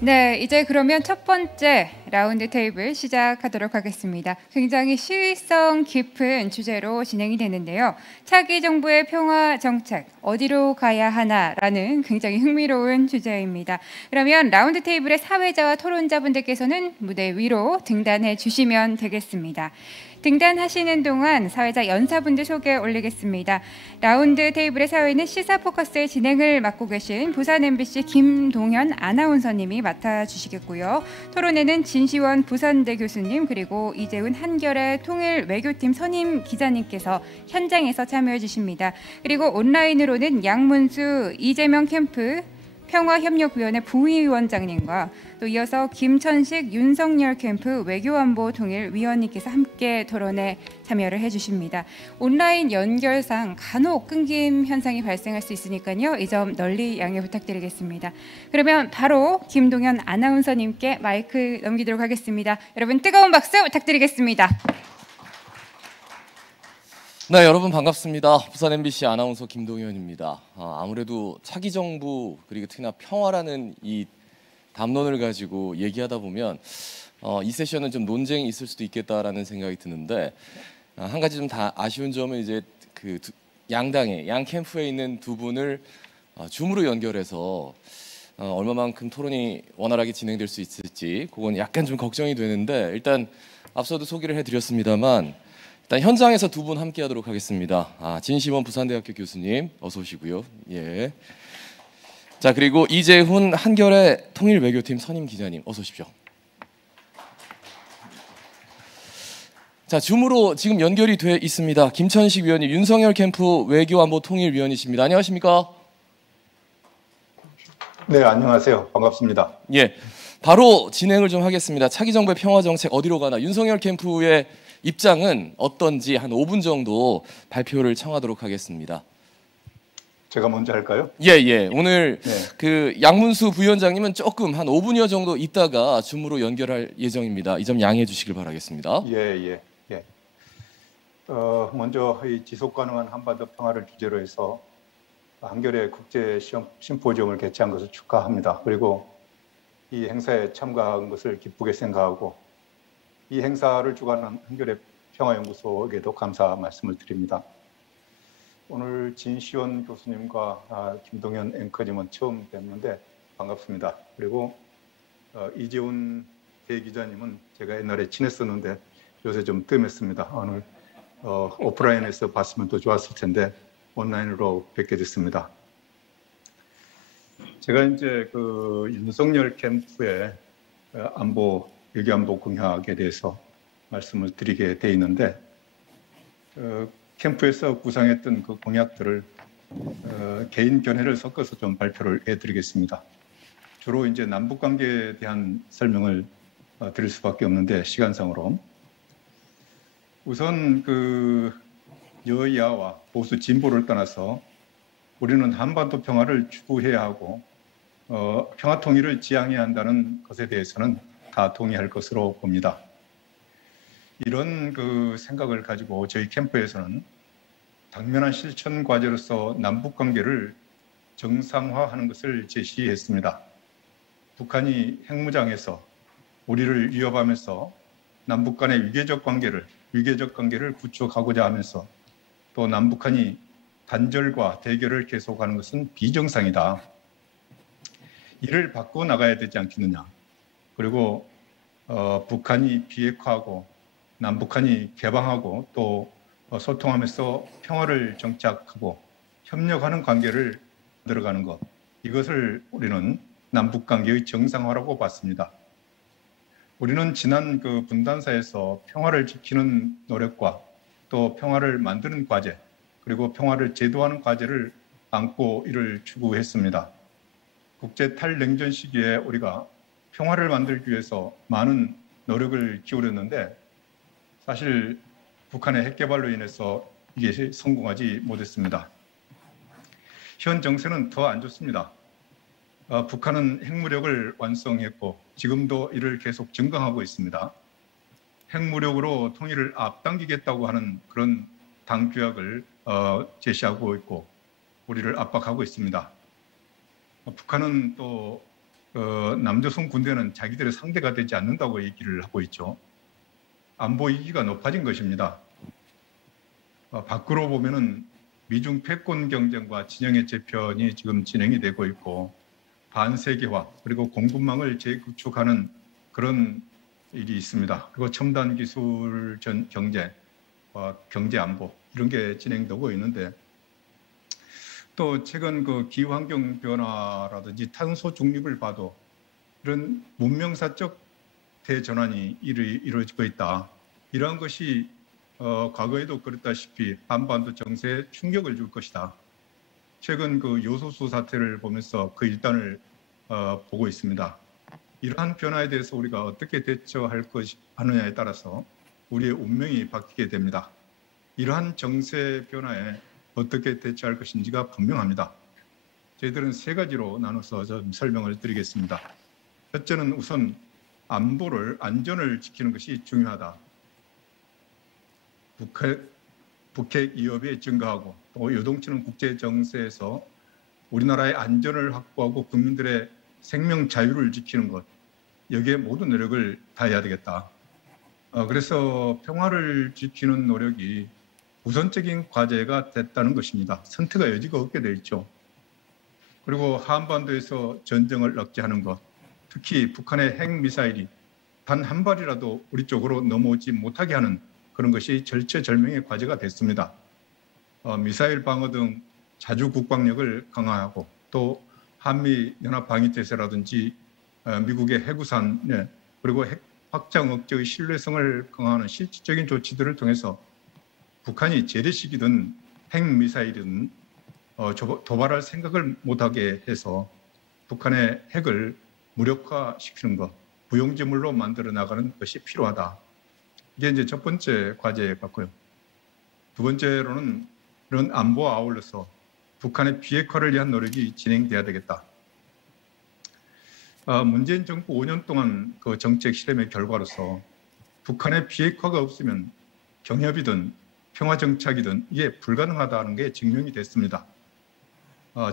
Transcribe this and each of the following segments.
네, 이제 그러면 첫 번째 라운드 테이블 시작하도록 하겠습니다. 굉장히 시의성 깊은 주제로 진행이 되는데요. 차기 정부의 평화 정책 어디로 가야 하나라는 굉장히 흥미로운 주제입니다. 그러면 라운드 테이블의 사회자와 토론자분들께서는 무대 위로 등단해 주시면 되겠습니다. 등단하시는 동안 사회자 연사분들 소개 올리겠습니다. 라운드 테이블의 사회는 시사 포커스의 진행을 맡고 계신 부산 MBC 김동현 아나운서님이 맡아주시겠고요. 토론회는 진시원 부산대 교수님 그리고 이재훈 한겨레 통일 외교팀 선임 기자님께서 현장에서 참여해 주십니다. 그리고 온라인으로는 양문수 이재명 캠프 평화협력위원회 부위원장님과 또 이어서 김천식 윤석열 캠프 외교안보 통일위원님께서 함께 토론에 참여를 해주십니다. 온라인 연결상 간혹 끊김 현상이 발생할 수 있으니까요. 이 점 널리 양해 부탁드리겠습니다. 그러면 바로 김동현 아나운서님께 마이크 넘기도록 하겠습니다. 여러분 뜨거운 박수 부탁드리겠습니다. 네, 여러분 반갑습니다. 부산 MBC 아나운서 김동현입니다. 아무래도 차기 정부 그리고 특히나 평화라는 이 담론을 가지고 얘기하다 보면 이 세션은 좀 논쟁이 있을 수도 있겠다라는 생각이 드는데 한 가지 좀 다 아쉬운 점은 이제 그 양당의 양 캠프에 있는 두 분을 줌으로 연결해서 얼마만큼 토론이 원활하게 진행될 수 있을지 그건 약간 좀 걱정이 되는데 일단 앞서도 소개를 해드렸습니다만 일단 현장에서 두 분 함께하도록 하겠습니다. 진시원 부산대학교 교수님 어서 오시고요. 예. 자 그리고 이재훈 한겨레 통일외교팀 선임 기자님 어서 오십시오. 자 줌으로 지금 연결이 돼 있습니다. 김천식 위원님 윤석열 캠프 외교안보통일위원이십니다. 안녕하십니까? 네, 안녕하세요. 반갑습니다. 예, 바로 진행을 좀 하겠습니다. 차기 정부의 평화 정책 어디로 가나 윤석열 캠프의 입장은 어떤지 한 5분 정도 발표를 청하도록 하겠습니다. 제가 먼저 할까요? 예. 오늘 네. 그 양문수 부위원장님은 조금 한 5분여 정도 있다가 줌으로 연결할 예정입니다. 이 점 양해해 주시길 바라겠습니다. 예. 먼저 이 지속 가능한 한반도 평화를 주제로 해서 한겨레 국제 심포지엄을 개최한 것을 축하합니다. 그리고 이 행사에 참가한 것을 기쁘게 생각하고 이 행사를 주관한 한겨레 평화연구소에게도 감사 말씀을 드립니다. 오늘 진시원 교수님과 김동현 앵커님은 처음 뵙는데 반갑습니다. 그리고 이재훈 대기자님은 제가 옛날에 친했었는데 요새 좀 뜸했습니다. 오늘 오프라인에서 봤으면 더 좋았을 텐데 온라인으로 뵙게 됐습니다. 제가 이제 그 윤석열 캠프의 외교안보 공약에 대해서 말씀을 드리게 돼 있는데 캠프에서 구상했던 그 공약들을 개인 견해를 섞어서 좀 발표를 해드리겠습니다. 주로 이제 남북 관계에 대한 설명을 드릴 수밖에 없는데 시간상으로 우선 그 여야와 보수 진보를 떠나서 우리는 한반도 평화를 추구해야 하고 평화 통일을 지향해야 한다는 것에 대해서는 다 동의할 것으로 봅니다. 이런 그 생각을 가지고 저희 캠프에서는 당면한 실천 과제로서 남북 관계를 정상화하는 것을 제시했습니다. 북한이 핵무장해서 우리를 위협하면서 남북 간의 위계적 관계를 구축하고자 하면서 또 남북한이 단절과 대결을 계속하는 것은 비정상이다. 이를 바꿔 나가야 되지 않겠느냐. 그리고 북한이 비핵화하고 남북한이 개방하고 또 소통하면서 평화를 정착하고 협력하는 관계를 만들어가는 것, 이것을 우리는 남북관계의 정상화라고 봤습니다. 우리는 지난 그 분단사에서 평화를 지키는 노력과 또 평화를 만드는 과제, 그리고 평화를 제도하는 과제를 안고 이를 추구했습니다. 국제 탈냉전 시기에 우리가 평화를 만들기 위해서 많은 노력을 기울였는데 사실 북한의 핵개발로 인해서 이게 성공하지 못했습니다. 현 정세는 더 안 좋습니다. 북한은 핵무력을 완성했고 지금도 이를 계속 증강하고 있습니다. 핵무력으로 통일을 앞당기겠다고 하는 그런 당규약을 제시하고 있고 우리를 압박하고 있습니다. 북한은 또 남조선 군대는 자기들의 상대가 되지 않는다고 얘기를 하고 있죠. 안보 위기가 높아진 것입니다. 밖으로 보면은 미중 패권 경쟁과 진영의 재편이 지금 진행이 되고 있고 반세계화 그리고 공급망을 재구축하는 그런 일이 있습니다. 그리고 첨단 기술 경제, 경제 안보 이런 게 진행되고 있는데 또 최근 그 기후환경 변화라든지 탄소 중립을 봐도 이런 문명사적 대전환이 이루어지고 있다. 이러한 것이 과거에도 그랬다시피 한반도 정세에 충격을 줄 것이다. 최근 그 요소수 사태를 보면서 그 일단을 보고 있습니다. 이러한 변화에 대해서 우리가 어떻게 대처할 하느냐에 따라서 우리의 운명이 바뀌게 됩니다. 이러한 정세 변화에 어떻게 대처할 것인지가 분명합니다. 저희들은 세 가지로 나눠서 좀 설명을 드리겠습니다. 첫째는 우선 안전을 지키는 것이 중요하다. 북핵 위협이 증가하고 또 요동치는 국제 정세에서 우리나라의 안전을 확보하고 국민들의 생명 자유를 지키는 것 여기에 모든 노력을 다해야 되겠다. 그래서 평화를 지키는 노력이 우선적인 과제가 됐다는 것입니다. 선택의 여지가 없게 돼 있죠. 그리고 한반도에서 전쟁을 억제하는 것, 특히 북한의 핵미사일이 단 한 발이라도 우리 쪽으로 넘어오지 못하게 하는 그런 것이 절체절명의 과제가 됐습니다. 미사일 방어 등 자주 국방력을 강화하고 또 한미 연합 방위태세라든지 미국의 해구산 그리고 핵 확장 억제의 신뢰성을 강화하는 실질적인 조치들을 통해서 북한이 재래식이든 핵미사일이든 도발할 생각을 못하게 해서 북한의 핵을 무력화시키는 것, 무용지물로 만들어 나가는 것이 필요하다. 이게 이제 첫 번째 과제 같고요. 두 번째로는 이런 안보와 아울러서 북한의 비핵화를 위한 노력이 진행돼야 되겠다. 문재인 정부 5년 동안 그 정책 실험의 결과로서 북한의 비핵화가 없으면 경협이든 평화정착이든 이게 불가능하다는 게 증명이 됐습니다.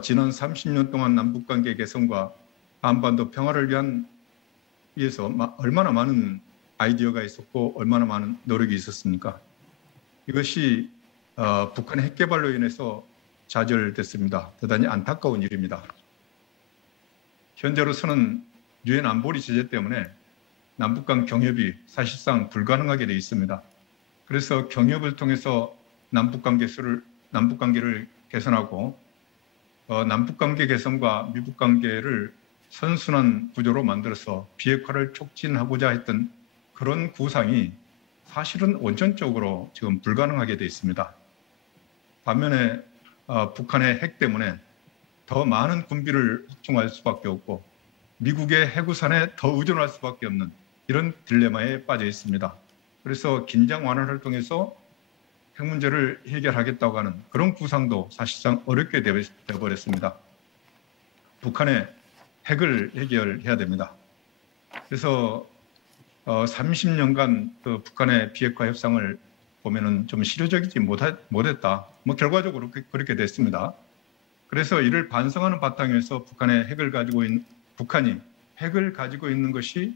지난 30년 동안 남북관계 개선과 한반도 평화를 위해서 얼마나 많은 아이디어가 있었고 얼마나 많은 노력이 있었습니까? 이것이 북한의 핵 개발로 인해서 좌절됐습니다. 대단히 안타까운 일입니다. 현재로서는 유엔 안보리 제재 때문에 남북 간 경협이 사실상 불가능하게 되어 있습니다. 그래서 경협을 통해서 남북 관계를 개선하고 남북 관계 개선과 미북 관계를 선순환 구조로 만들어서 비핵화를 촉진하고자 했던 그런 구상이 사실은 원천적으로 지금 불가능하게 되어 있습니다. 반면에 북한의 핵 때문에 더 많은 군비를 확충할 수밖에 없고 미국의 해구산에 더 의존할 수밖에 없는 이런 딜레마에 빠져 있습니다. 그래서 긴장 완화를 통해서 핵 문제를 해결하겠다고 하는 그런 구상도 사실상 어렵게 되어버렸습니다. 북한의 핵을 해결해야 됩니다. 그래서 30년간 그 북한의 비핵화 협상을 보면은 좀 실효적이지 못했다. 결과적으로 그렇게 됐습니다. 그래서 이를 반성하는 바탕에서 북한이 핵을 가지고 있는 것이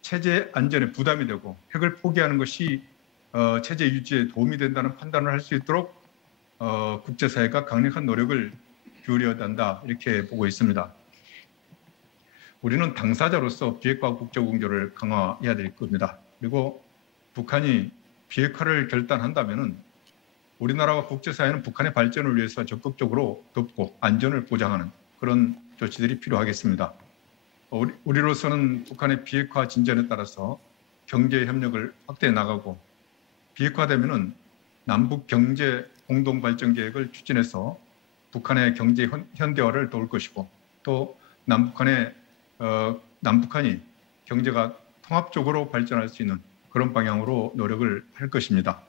체제 안전에 부담이 되고 핵을 포기하는 것이 체제 유지에 도움이 된다는 판단을 할 수 있도록 국제사회가 강력한 노력을 기울여야 한다 이렇게 보고 있습니다. 우리는 당사자로서 비핵화 국제공조를 강화해야 될 겁니다. 그리고 북한이 비핵화를 결단한다면은 우리나라와 국제사회는 북한의 발전을 위해서 적극적으로 돕고 안전을 보장하는 그런 조치들이 필요하겠습니다. 우리로서는 북한의 비핵화 진전에 따라서 경제 협력을 확대해 나가고 비핵화되면은 남북 경제 공동 발전 계획을 추진해서 북한의 경제 현대화를 도울 것이고 또 남북한이 경제가 통합적으로 발전할 수 있는 그런 방향으로 노력을 할 것입니다.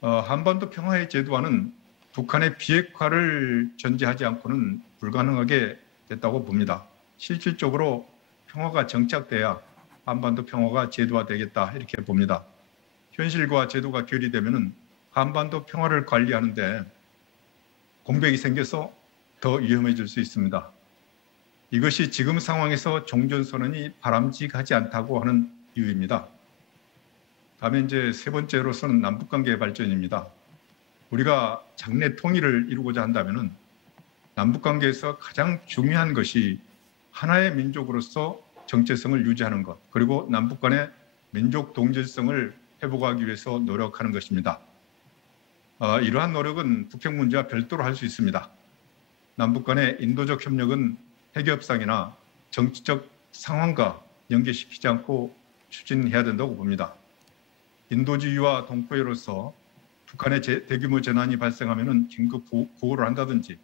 한반도 평화의 제도화는 북한의 비핵화를 전제하지 않고는 불가능하게 됐다고 봅니다. 실질적으로 평화가 정착돼야 한반도 평화가 제도화되겠다 이렇게 봅니다. 현실과 제도가 괴리되면 한반도 평화를 관리하는데 공백이 생겨서 더 위험해질 수 있습니다. 이것이 지금 상황에서 종전선언이 바람직하지 않다고 하는 이유입니다. 다음에 이제 세 번째로서는 남북관계 발전입니다. 우리가 장래 통일을 이루고자 한다면 남북관계에서 가장 중요한 것이 하나의 민족으로서 정체성을 유지하는 것, 그리고 남북 간의 민족 동질성을 회복하기 위해서 노력하는 것입니다. 이러한 노력은 북핵 문제와 별도로 할 수 있습니다. 남북 간의 인도적 협력은 핵협상이나 정치적 상황과 연계시키지 않고 추진해야 된다고 봅니다. 인도주의와 동포애로서 북한의 대규모 재난이 발생하면 긴급 구호를 한다든지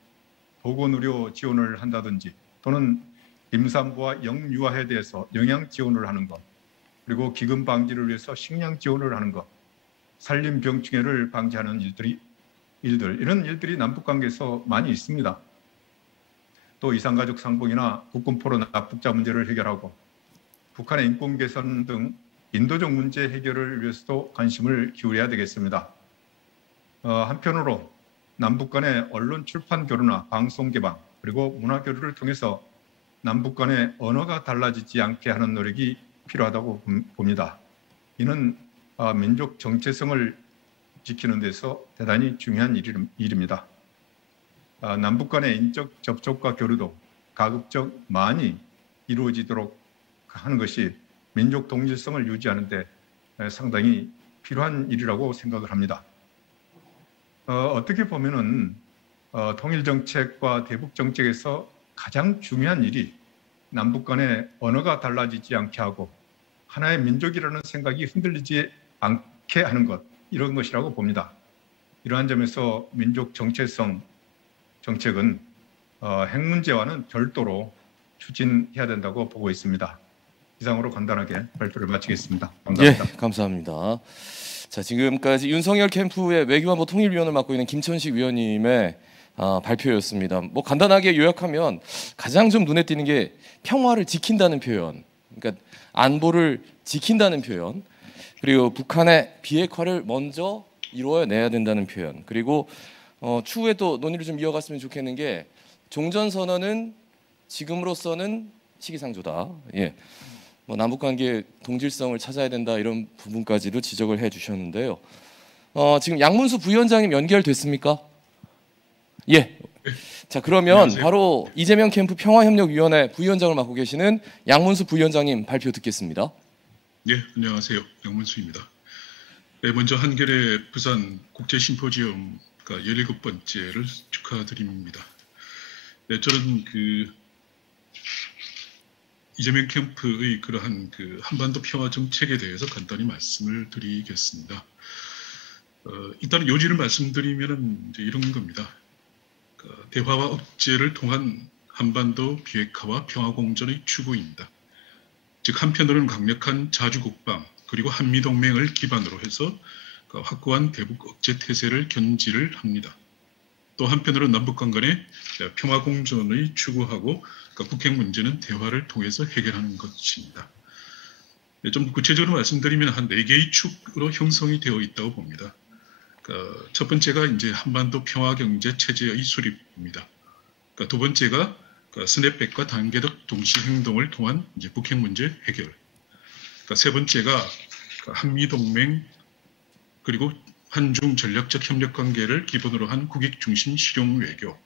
보건의료 지원을 한다든지 또는 임산부와 영유아에 대해서 영양 지원을 하는 것, 그리고 기근 방지를 위해서 식량 지원을 하는 것, 산림병충해를 방지하는 이런 일들이 남북관계에서 많이 있습니다. 또 이산가족 상봉이나 국군포로 납북자 문제를 해결하고 북한의 인권 개선 등 인도적 문제 해결을 위해서도 관심을 기울여야 되겠습니다. 한편으로 남북 간의 언론 출판 교류나 방송 개방 그리고 문화 교류를 통해서 남북 간의 언어가 달라지지 않게 하는 노력이 필요하다고 봅니다. 이는 민족 정체성을 지키는 데서 대단히 중요한 일입니다. 남북 간의 인적 접촉과 교류도 가급적 많이 이루어지도록 하는 것이 민족 동질성을 유지하는 데 상당히 필요한 일이라고 생각을 합니다. 어떻게 보면은 통일 정책과 대북 정책에서 가장 중요한 일이 남북 간의 언어가 달라지지 않게 하고 하나의 민족이라는 생각이 흔들리지 않게 하는 것, 이런 것이라고 봅니다. 이러한 점에서 민족 정체성 정책은 핵 문제와는 별도로 추진해야 된다고 보고 있습니다. 이상으로 간단하게 발표를 마치겠습니다. 감사합니다. 예, 감사합니다. 자, 지금까지 윤석열 캠프의 외교안보 통일위원을 맡고 있는 김천식 위원님의 발표였습니다. 뭐 간단하게 요약하면 가장 좀 눈에 띄는 게 평화를 지킨다는 표현, 그러니까 안보를 지킨다는 표현, 그리고 북한의 비핵화를 먼저 이루어내야 된다는 표현, 그리고 추후에 또 논의를 좀 이어갔으면 좋겠는 게 종전선언은 지금으로서는 시기상조다. 예. 뭐 남북관계 동질성을 찾아야 된다, 이런 부분까지도 지적을 해주셨는데요. 지금 양문수 부위원장님 연결됐습니까? 예. 자, 그러면 안녕하세요. 바로 이재명 캠프 평화협력위원회 부위원장을 맡고 계시는 양문수 부위원장님 발표 듣겠습니다. 예, 안녕하세요. 양문수입니다. 네, 먼저 한겨레 부산 국제심포지엄 17번째를 축하드립니다. 네, 저는 이재명 캠프의 그러한 한반도 평화 정책에 대해서 간단히 말씀을 드리겠습니다. 일단 요지를 말씀드리면 이제 이런 겁니다. 대화와 억제를 통한 한반도 비핵화와 평화 공존의 추구입니다. 즉 한편으로는 강력한 자주국방 그리고 한미동맹을 기반으로 해서 확고한 대북 억제 태세를 견지를 합니다. 또 한편으로는 남북 간의 평화 공존의 추구하고 북핵 문제는 대화를 통해서 해결하는 것입니다. 좀 구체적으로 말씀드리면 한 4개의 축으로 형성이 되어 있다고 봅니다. 첫 번째가 이제 한반도 평화 경제 체제의 수립입니다. 두 번째가 스냅백과 단계적 동시 행동을 통한 이제 북핵 문제 해결. 세 번째가 한미 동맹 그리고 한중 전략적 협력 관계를 기본으로 한 국익 중심 실용 외교.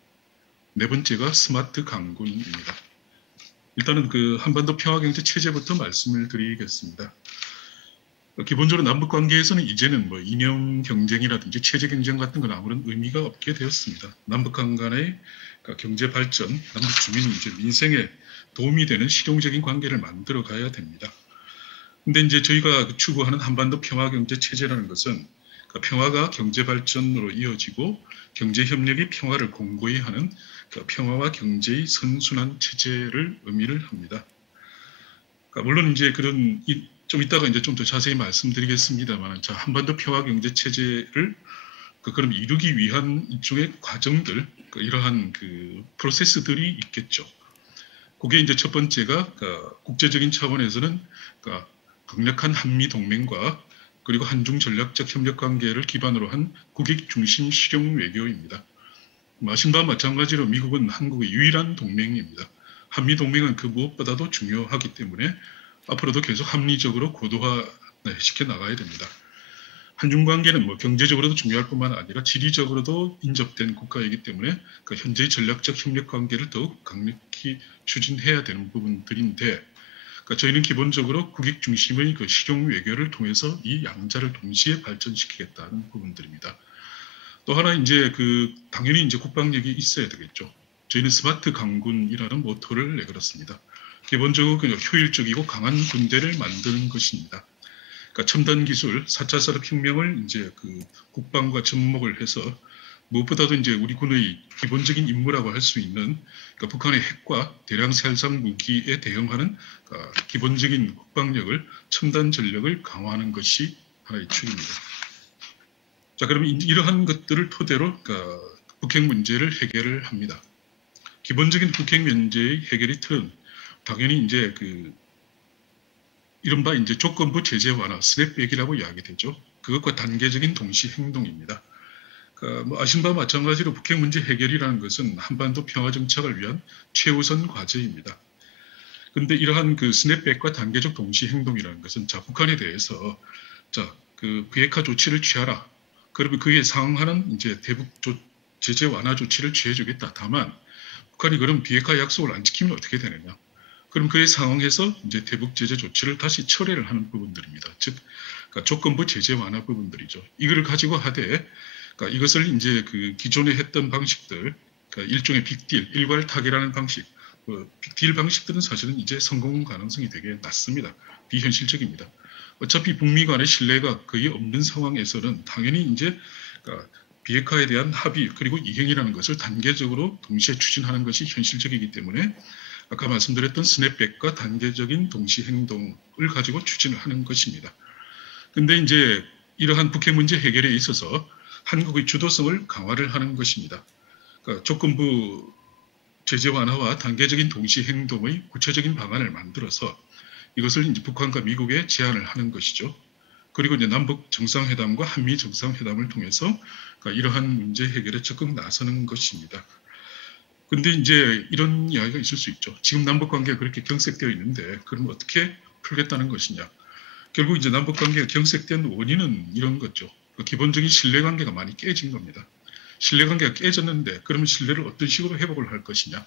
네 번째가 스마트 강군입니다. 일단은 한반도 평화 경제 체제부터 말씀을 드리겠습니다. 기본적으로 남북 관계에서는 이제는 뭐 이념 경쟁이라든지 체제 경쟁 같은 건 아무런 의미가 없게 되었습니다. 남북한 간의 경제 발전, 남북 주민이 이제 민생에 도움이 되는 실용적인 관계를 만들어 가야 됩니다. 근데 이제 저희가 추구하는 한반도 평화 경제 체제라는 것은 평화가 경제 발전으로 이어지고 경제 협력이 평화를 공고히 하는 평화와 경제의 선순환 체제를 의미를 합니다. 물론 이제 좀 이따가 이제 좀 더 자세히 말씀드리겠습니다만, 자, 한반도 평화 경제 체제를 그럼 이루기 위한 일종의 과정들, 이러한 프로세스들이 있겠죠. 그게 이제 첫 번째가 국제적인 차원에서는 강력한 한미 동맹과 그리고 한중 전략적 협력 관계를 기반으로 한 국익 중심 실용 외교입니다. 아신 바와 마찬가지로 미국은 한국의 유일한 동맹입니다. 한미 동맹은 그 무엇보다도 중요하기 때문에 앞으로도 계속 합리적으로 고도화 시켜 나가야 됩니다. 한중 관계는 뭐 경제적으로도 중요할 뿐만 아니라 지리적으로도 인접된 국가이기 때문에 그 현재의 전략적 협력 관계를 더욱 강력히 추진해야 되는 부분들인데, 그러니까 저희는 기본적으로 국익 중심의 그 실용 외교를 통해서 이 양자를 동시에 발전시키겠다는 부분들입니다. 또 하나 이제 당연히 이제 국방력이 있어야 되겠죠. 저희는 스마트 강군이라는 모토를 내걸었습니다. 기본적으로 그냥 효율적이고 강한 군대를 만드는 것입니다. 그러니까 첨단 기술, 4차 산업혁명을 이제 국방과 접목을 해서 무엇보다도 이제 우리 군의 기본적인 임무라고 할 수 있는 그러니까 북한의 핵과 대량 살상 무기에 대응하는 기본적인 국방력을 첨단 전력을 강화하는 것이 하나의 축입니다. 자, 그러면 이러한 것들을 토대로 북핵 문제를 해결을 합니다. 기본적인 북핵 문제의 해결의 틀은 당연히 이제 이른바 이제 조건부 제재 완화, 스냅백이라고 이야기되죠. 그것과 단계적인 동시 행동입니다. 뭐 아신 바와 마찬가지로 북핵 문제 해결이라는 것은 한반도 평화 정착을 위한 최우선 과제입니다. 그런데 이러한 스냅백과 단계적 동시 행동이라는 것은 북한에 대해서 비핵화 조치를 취하라. 그러면 그에 상응하는 이제 대북 제재 완화 조치를 취해주겠다. 다만 북한이 그럼 비핵화 약속을 안 지키면 어떻게 되느냐? 그럼 그에 상응해서 이제 대북 제재 조치를 다시 철회를 하는 부분들입니다. 즉, 조건부 제재 완화 부분들이죠. 이걸 가지고 하되, 이것을 이제 기존에 했던 방식들, 일종의 빅딜, 일괄 타결하는 방식, 빅딜 방식들은 사실은 이제 성공 가능성이 되게 낮습니다. 비현실적입니다. 어차피 북미 간의 신뢰가 거의 없는 상황에서는 당연히 이제 비핵화에 대한 합의 그리고 이행이라는 것을 단계적으로 동시에 추진하는 것이 현실적이기 때문에 아까 말씀드렸던 스냅백과 단계적인 동시 행동을 가지고 추진을 하는 것입니다. 그런데 이제 이러한 북핵 문제 해결에 있어서 한국의 주도성을 강화를 하는 것입니다. 조건부 제재 완화와 단계적인 동시 행동의 구체적인 방안을 만들어서 이것을 이제 북한과 미국에 제안을 하는 것이죠. 그리고 이제 남북 정상회담과 한미 정상회담을 통해서 이러한 문제 해결에 적극 나서는 것입니다. 근데 이제 이런 이야기가 있을 수 있죠. 지금 남북 관계가 그렇게 경색되어 있는데 그럼 어떻게 풀겠다는 것이냐. 결국 이제 남북 관계가 경색된 원인은 이런 거죠. 기본적인 신뢰 관계가 많이 깨진 겁니다. 신뢰 관계가 깨졌는데 그러면 신뢰를 어떤 식으로 회복을 할 것이냐.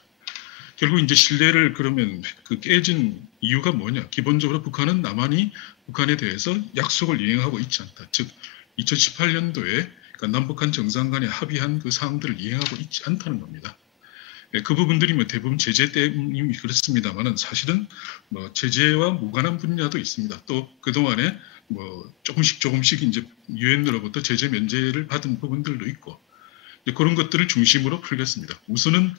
결국 이제 신뢰를 그러면 깨진 이유가 뭐냐. 기본적으로 북한은 남한이 북한에 대해서 약속을 이행하고 있지 않다. 즉 2018년도에 남북한 정상 간에 합의한 사항들을 이행하고 있지 않다는 겁니다. 그 부분들이 뭐 대부분 제재 때문이 그렇습니다만은 사실은 뭐 제재와 무관한 분야도 있습니다. 또 그동안에 뭐 조금씩 이제 유엔으로부터 제재 면제를 받은 부분들도 있고 그런 것들을 중심으로 풀겠습니다. 우선은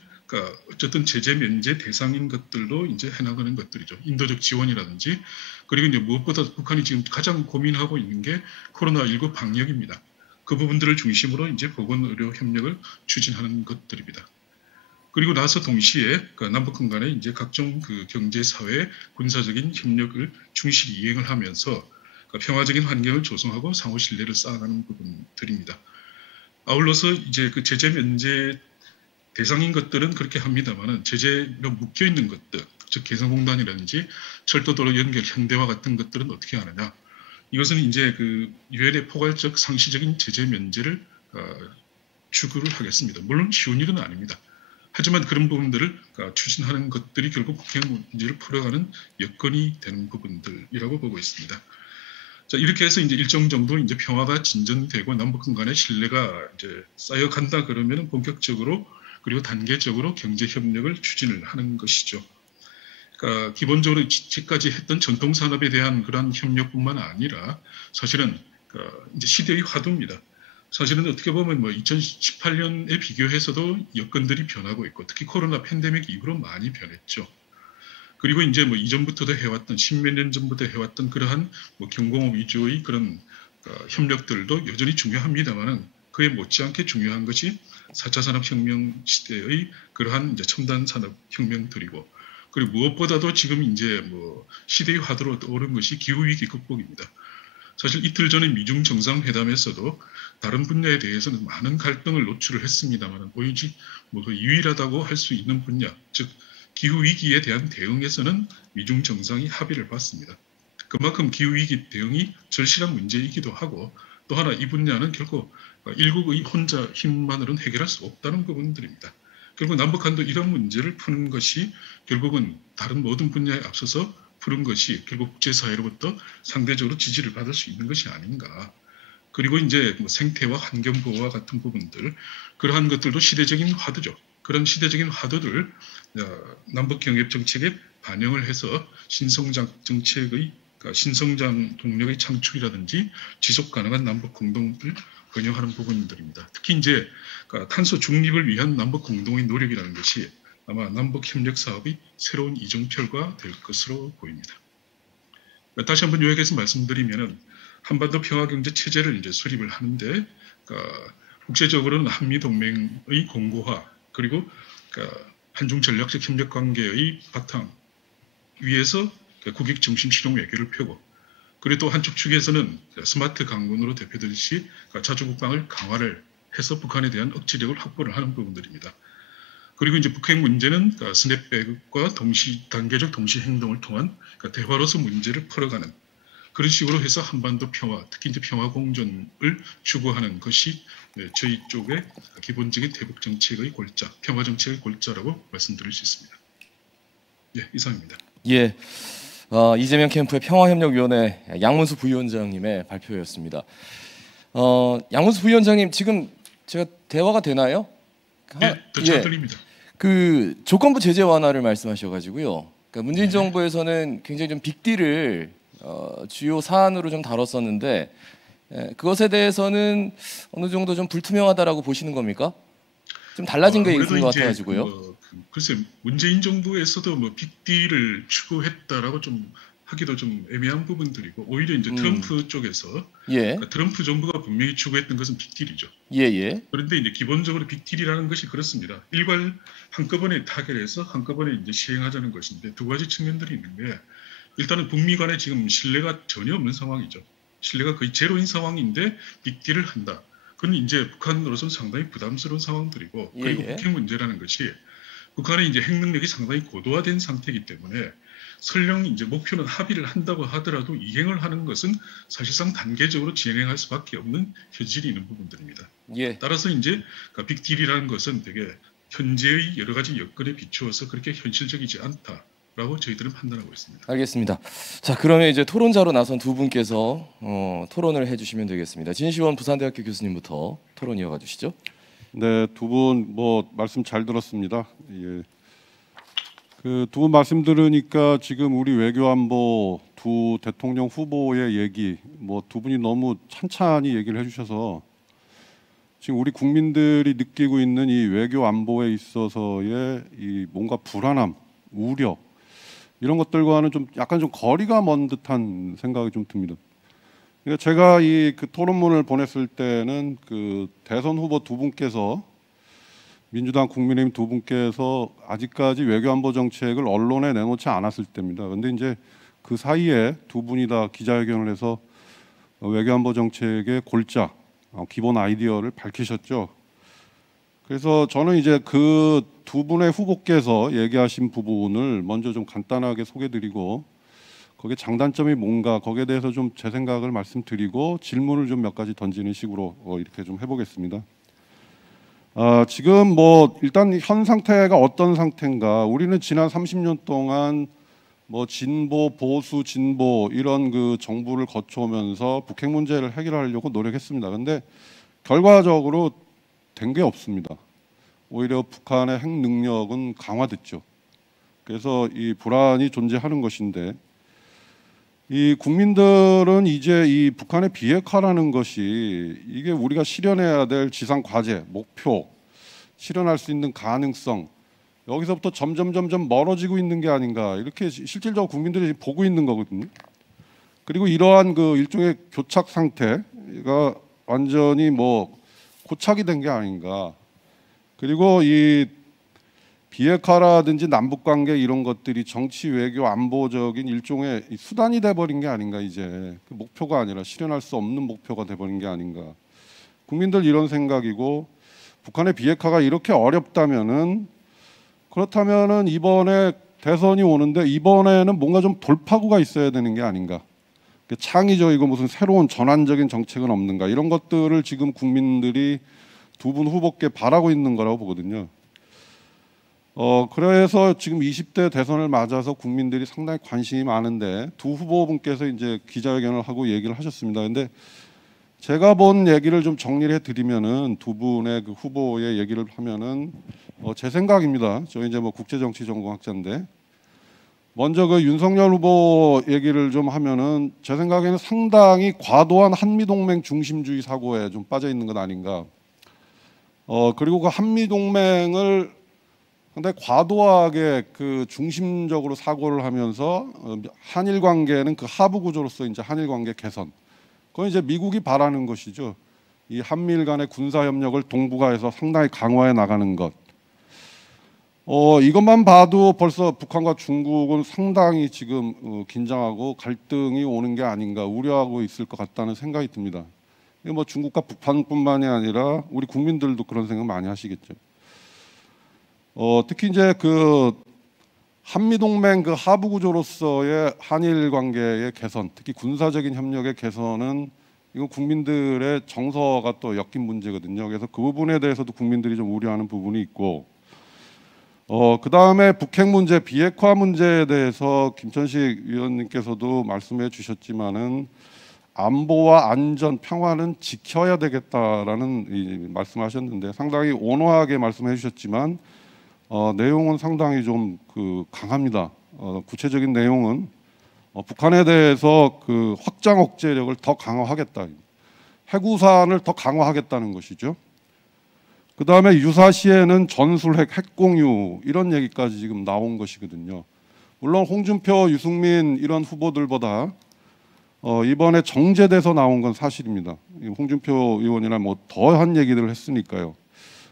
어쨌든 제재 면제 대상인 것들로 이제 해나가는 것들이죠. 인도적 지원이라든지 그리고 이제 무엇보다 북한이 지금 가장 고민하고 있는 게 코로나19 방역입니다. 그 부분들을 중심으로 이제 보건의료 협력을 추진하는 것들입니다. 그리고 나서 동시에 남북한 간에 이제 각종 경제, 사회, 군사적인 협력을 충실히 이행을 하면서 평화적인 환경을 조성하고 상호 신뢰를 쌓아가는 부분들입니다. 아울러서 이제 제재 면제 대상인 것들은 그렇게 합니다만은 제재로 묶여 있는 것들, 즉 개성공단이라든지 철도도로 연결 현대화 같은 것들은 어떻게 하느냐? 이것은 이제 유엔의 포괄적 상시적인 제재 면제를 추구를 하겠습니다. 물론 쉬운 일은 아닙니다. 하지만 그런 부분들을 추진하는 것들이 결국 북핵 문제를 풀어가는 여건이 되는 부분들이라고 보고 있습니다. 자, 이렇게 해서 이제 일정 정도 이제 평화가 진전되고 남북한 간의 신뢰가 이제 쌓여간다 그러면 본격적으로 그리고 단계적으로 경제 협력을 추진을 하는 것이죠. 그러니까 기본적으로 지금까지 했던 전통 산업에 대한 그러한 협력뿐만 아니라 사실은 이제 시대의 화두입니다. 사실은 어떻게 보면 뭐 2018년에 비교해서도 여건들이 변하고 있고 특히 코로나 팬데믹 이후로 많이 변했죠. 그리고 이제 뭐 이전부터도 해왔던 십몇 년 전부터 해왔던 그러한 뭐 경공업 위주의 그런 협력들도 여전히 중요합니다만은 그에 못지않게 중요한 것이 4차 산업혁명 시대의 그러한 이제 첨단 산업혁명들이고 그리고 무엇보다도 지금 이제 뭐 시대의 화두로 떠오른 것이 기후위기 극복입니다. 사실 이틀 전에 미중 정상회담에서도 다른 분야에 대해서는 많은 갈등을 노출을 했습니다만 오히려 뭐 유일하다고 할 수 있는 분야, 즉 기후 위기에 대한 대응에서는 미중 정상이 합의를 봤습니다. 그만큼 기후 위기 대응이 절실한 문제이기도 하고 또 하나 이 분야는 결코 일국의 혼자 힘만으로는 해결할 수 없다는 부분들입니다. 결국 남북한도 이런 문제를 푸는 것이 결국은 다른 모든 분야에 앞서서 푸는 것이 결국 국제사회로부터 상대적으로 지지를 받을 수 있는 것이 아닌가. 그리고 이제 뭐 생태와 환경 보호와 같은 부분들, 그러한 것들도 시대적인 화두죠. 그런 시대적인 화두들 남북 경협 정책에 반영을 해서 신성장 정책의 신성장 동력의 창출이라든지 지속 가능한 남북 공동을 번영하는 부분들입니다. 특히 이제 탄소 중립을 위한 남북 공동의 노력이라는 것이 아마 남북 협력 사업의 새로운 이정표가 될 것으로 보입니다. 다시 한번 요약해서 말씀드리면은 한반도 평화 경제 체제를 이제 수립을 하는데 국제적으로는 한미 동맹의 공고화 그리고 한중 전략적 협력 관계의 바탕 위에서 국익 중심 실용 외교를 펴고 그리고 또 한쪽 축에서는 스마트 강군으로 대표되듯이 자주 국방을 강화를 해서 북한에 대한 억지력을 확보를 하는 부분들입니다. 그리고 이제 북핵 문제는 스냅백과 단계적 동시 행동을 통한 대화로서 문제를 풀어가는 그런 식으로 해서 한반도 평화, 특히 이제 평화 공존을 추구하는 것이 저희 쪽의 기본적인 대북 정책의 골자, 평화 정책의 골자라고 말씀드릴 수 있습니다. 예, 이상입니다. 예, 이재명 캠프의 평화협력위원회 양문수 부위원장님의 발표였습니다. 양문수 부위원장님 지금 제가 대화가 되나요? 네, 잘 들립니다. 그 조건부 제재 완화를 말씀하셔가지고요. 그러니까 문재인 정부에서는 굉장히 좀 빅딜을 주요 사안으로 좀 다뤘었는데 그것에 대해서는 어느 정도 좀 불투명하다라고 보시는 겁니까? 좀 달라진 게 있는 것 같아가지고요. 글쎄 문재인 정부에서도 뭐 빅딜을 추구했다라고 좀 하기도 좀 애매한 부분들이고 오히려 이제 트럼프 쪽에서 그러니까 트럼프 정부가 분명히 추구했던 것은 빅딜이죠. 그런데 이제 기본적으로 빅딜이라는 것이 그렇습니다. 일괄 한꺼번에 타결해서 한꺼번에 이제 시행하자는 것인데 두 가지 측면들이 있는 게 일단은 북미 간에 지금 신뢰가 전혀 없는 상황이죠. 신뢰가 거의 제로인 상황인데 빅딜을 한다. 그건 이제 북한으로서는 상당히 부담스러운 상황들이고 그리고 북핵 문제라는 것이 북한의 이제 핵 능력이 상당히 고도화된 상태이기 때문에 설령 이제 목표는 합의를 한다고 하더라도 이행을 하는 것은 사실상 단계적으로 진행할 수밖에 없는 현실이 있는 부분들입니다. 따라서 이제 빅딜이라는 것은 되게 현재의 여러 가지 여건에 비추어서 그렇게 현실적이지 않다라고 저희들은 판단하고 있습니다. 알겠습니다. 자, 그러면 이제 토론자로 나선 두 분께서 토론을 해주시면 되겠습니다. 진시원 부산대학교 교수님부터 토론 이어가 주시죠. 네, 두 분 뭐 말씀 잘 들었습니다. 예. 그 두 분 말씀 들으니까 지금 우리 외교안보 두 대통령 후보의 얘기 뭐 두 분이 너무 찬찬히 얘기를 해주셔서 지금 우리 국민들이 느끼고 있는 이 외교안보에 있어서의 이 뭔가 불안함, 우려 이런 것들과는 좀 약간 좀 거리가 먼 듯한 생각이 좀 듭니다. 그러니까 제가 이 그 토론문을 보냈을 때는 그 대선 후보 두 분께서 민주당 국민의힘 두 분께서 아직까지 외교안보 정책을 언론에 내놓지 않았을 때입니다. 그런데 이제 그 사이에 두 분이 다 기자회견을 해서 외교안보 정책의 골자, 기본 아이디어를 밝히셨죠. 그래서 저는 이제 그 두 분의 후보께서 얘기하신 부분을 먼저 좀 간단하게 소개드리고 거기에 장단점이 뭔가 거기에 대해서 좀 제 생각을 말씀드리고 질문을 좀 몇 가지 던지는 식으로 이렇게 좀 해보겠습니다. 지금 뭐 일단 현 상태가 어떤 상태인가? 우리는 지난 30년 동안 뭐 진보, 보수, 진보 이런 그 정부를 거쳐오면서 북핵 문제를 해결하려고 노력했습니다. 근데 결과적으로 된 게 없습니다. 오히려 북한의 핵 능력은 강화됐죠. 그래서 이 불안이 존재하는 것인데 이 국민들은 이제 이 북한의 비핵화라는 것이 이게 우리가 실현해야 될 지상 과제, 목표, 실현할 수 있는 가능성 여기서부터 점점 멀어지고 있는 게 아닌가 이렇게 실질적으로 국민들이 보고 있는 거거든요. 그리고 이러한 그 일종의 교착 상태가 완전히 뭐 고착이 된 게 아닌가. 그리고 이 비핵화라든지 남북관계 이런 것들이 정치, 외교, 안보적인 일종의 수단이 돼버린 게 아닌가. 이제 그 목표가 아니라 실현할 수 없는 목표가 돼버린 게 아닌가. 국민들 이런 생각이고 북한의 비핵화가 이렇게 어렵다면은 그렇다면은 이번에 대선이 오는데 이번에는 뭔가 좀 돌파구가 있어야 되는 게 아닌가. 창의적이고 무슨 새로운 전환적인 정책은 없는가. 이런 것들을 지금 국민들이 두 분 후보께 바라고 있는 거라고 보거든요. 그래서 지금 20대 대선을 맞아서 국민들이 상당히 관심이 많은데 두 후보분께서 이제 기자회견을 하고 얘기를 하셨습니다. 근데 제가 본 얘기를 좀 정리를 해드리면은 두 분의 그 후보의 얘기를 하면은 제 생각입니다. 저 이제 뭐 국제정치 전공학자인데 먼저 그 윤석열 후보 얘기를 좀 하면은 제 생각에는 상당히 과도한 한미동맹 중심주의 사고에 좀 빠져 있는 것 아닌가. 그리고 그 한미동맹을 상당히 과도하게 그 중심적으로 사고를 하면서 한일 관계는 그 하부 구조로서 이제 한일 관계 개선. 그건 이제 미국이 바라는 것이죠. 이 한미일 간의 군사 협력을 동북아에서 상당히 강화해 나가는 것. 이것만 봐도 벌써 북한과 중국은 상당히 지금 긴장하고 갈등이 오는 게 아닌가 우려하고 있을 것 같다는 생각이 듭니다. 뭐 중국과 북한뿐만이 아니라 우리 국민들도 그런 생각 많이 하시겠죠. 특히 이제 그 한미동맹 그 하부 구조로서의 한일 관계의 개선, 특히 군사적인 협력의 개선은 이거 국민들의 정서가 또 엮인 문제거든요. 그래서 그 부분에 대해서도 국민들이 좀 우려하는 부분이 있고, 그 다음에 북핵 문제, 비핵화 문제에 대해서 김천식 위원님께서도 말씀해 주셨지만은 안보와 안전, 평화는 지켜야 되겠다라는 말씀하셨는데 상당히 온화하게 말씀해 주셨지만 내용은 상당히 좀 그 강합니다. 구체적인 내용은 북한에 대해서 그 확장 억제력을 더 강화하겠다, 해구산을 더 강화하겠다는 것이죠. 그 다음에 유사시에는 전술핵, 핵공유 이런 얘기까지 지금 나온 것이거든요. 물론 홍준표, 유승민 이런 후보들보다 이번에 정제돼서 나온 건 사실입니다. 홍준표 의원이나 뭐 더한 얘기들을 했으니까요.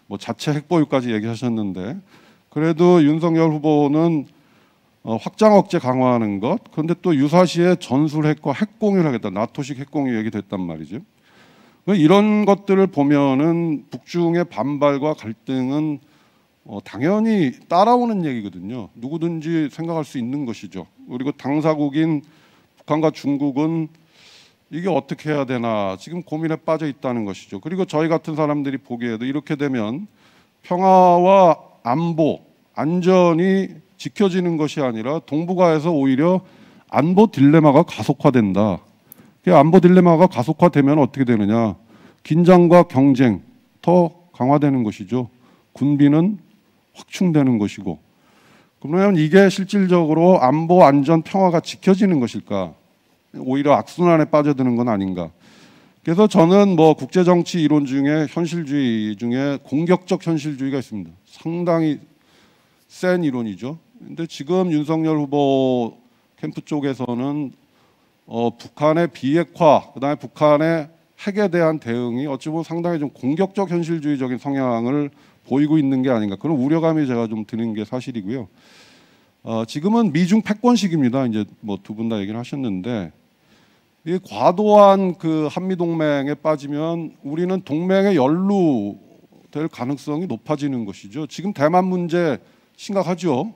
뭐 자체 핵보유까지 얘기하셨는데 그래도 윤석열 후보는 확장 억제 강화하는 것, 그런데 또 유사시에 전술핵과 핵공유를 하겠다, 나토식 핵공유 얘기됐단 말이죠. 이런 것들을 보면은 북중의 반발과 갈등은 당연히 따라오는 얘기거든요. 누구든지 생각할 수 있는 것이죠. 그리고 당사국인 북한과 중국은 이게 어떻게 해야 되나 지금 고민에 빠져 있다는 것이죠. 그리고 저희 같은 사람들이 보기에도 이렇게 되면 평화와 안보, 안전이 지켜지는 것이 아니라 동북아에서 오히려 안보 딜레마가 가속화된다. 안보 딜레마가 가속화되면 어떻게 되느냐? 긴장과 경쟁 더 강화되는 것이죠. 군비는 확충되는 것이고. 그러면 이게 실질적으로 안보, 안전, 평화가 지켜지는 것일까? 오히려 악순환에 빠져드는 건 아닌가? 그래서 저는 뭐 국제정치 이론 중에 현실주의 중에 공격적 현실주의가 있습니다. 상당히 센 이론이죠. 근데 지금 윤석열 후보 캠프 쪽에서는 북한의 비핵화, 그다음에 북한의 핵에 대한 대응이 어찌 보면 상당히 좀 공격적 현실주의적인 성향을 보이고 있는 게 아닌가, 그런 우려감이 제가 좀 드는 게 사실이고요. 지금은 미중 패권식입니다. 이제 뭐 두 분 다 얘기를 하셨는데 이 과도한 그 한미 동맹에 빠지면 우리는 동맹에 연루될 가능성이 높아지는 것이죠. 지금 대만 문제 심각하죠.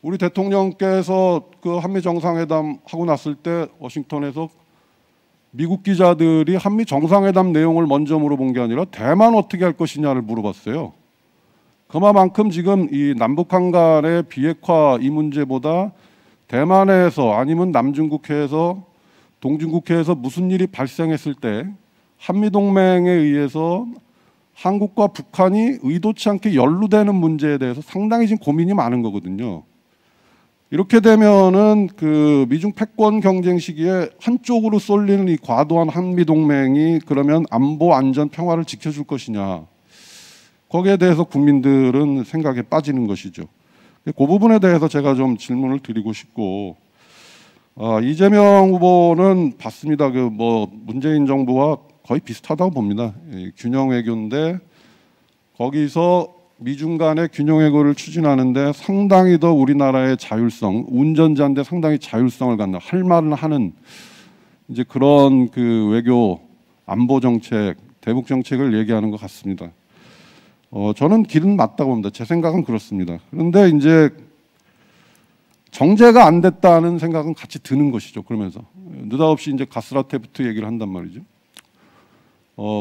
우리 대통령께서 그 한미 정상회담 하고 났을 때 워싱턴에서 미국 기자들이 한미 정상회담 내용을 먼저 물어본 게 아니라 대만 어떻게 할 것이냐를 물어봤어요. 그만큼 지금 이 남북한 간의 비핵화 이 문제보다 대만에서 아니면 남중국해에서 동중국해에서 무슨 일이 발생했을 때 한미동맹에 의해서 한국과 북한이 의도치 않게 연루되는 문제에 대해서 상당히 지금 고민이 많은 거거든요. 이렇게 되면은 그 미중 패권 경쟁 시기에 한쪽으로 쏠리는 이 과도한 한미동맹이 그러면 안보, 안전, 평화를 지켜줄 것이냐, 거기에 대해서 국민들은 생각에 빠지는 것이죠. 그 부분에 대해서 제가 좀 질문을 드리고 싶고, 이재명 후보는 봤습니다. 그 뭐 문재인 정부와 거의 비슷하다고 봅니다. 균형 외교인데 거기서 미중 간의 균형 외교를 추진하는데 상당히 더 우리나라의 자율성, 운전자인데 상당히 자율성을 갖는, 할 말은 하는 이제 그런 그 외교 안보 정책, 대북 정책을 얘기하는 것 같습니다. 저는 길은 맞다고 봅니다. 제 생각은 그렇습니다. 그런데 이제 정제가 안 됐다는 생각은 같이 드는 것이죠. 그러면서 느닷없이 이제 가스라테부터 얘기를 한단 말이죠.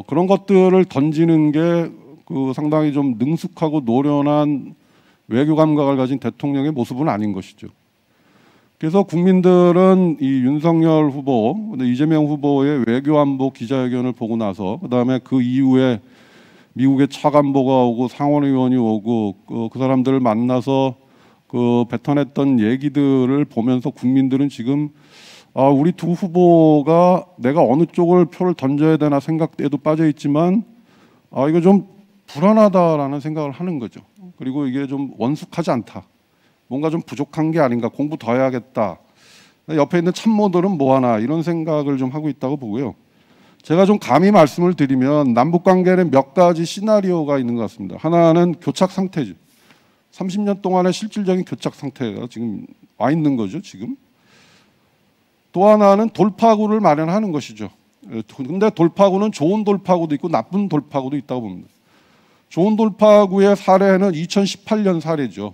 그런 것들을 던지는 게 그 상당히 좀 능숙하고 노련한 외교 감각을 가진 대통령의 모습은 아닌 것이죠. 그래서 국민들은 이 윤석열 후보, 이재명 후보의 외교안보 기자회견을 보고 나서 그다음에 그 이후에 미국의 차관보가 오고 상원의원이 오고 그 사람들을 만나서 그 뱉어냈던 얘기들을 보면서 국민들은 지금 우리 두 후보가 내가 어느 쪽을 표를 던져야 되나 생각에도 빠져 있지만 이거 좀 불안하다라는 생각을 하는 거죠. 그리고 이게 좀 원숙하지 않다. 뭔가 좀 부족한 게 아닌가. 공부 더 해야겠다. 옆에 있는 참모들은 뭐하나 이런 생각을 좀 하고 있다고 보고요. 제가 좀 감히 말씀을 드리면 남북관계는 몇 가지 시나리오가 있는 것 같습니다. 하나는 교착 상태죠. 30년 동안의 실질적인 교착 상태가 지금 와 있는 거죠. 지금. 또 하나는 돌파구를 마련하는 것이죠. 근데 돌파구는 좋은 돌파구도 있고 나쁜 돌파구도 있다고 봅니다. 좋은 돌파구의 사례는 2018년 사례죠.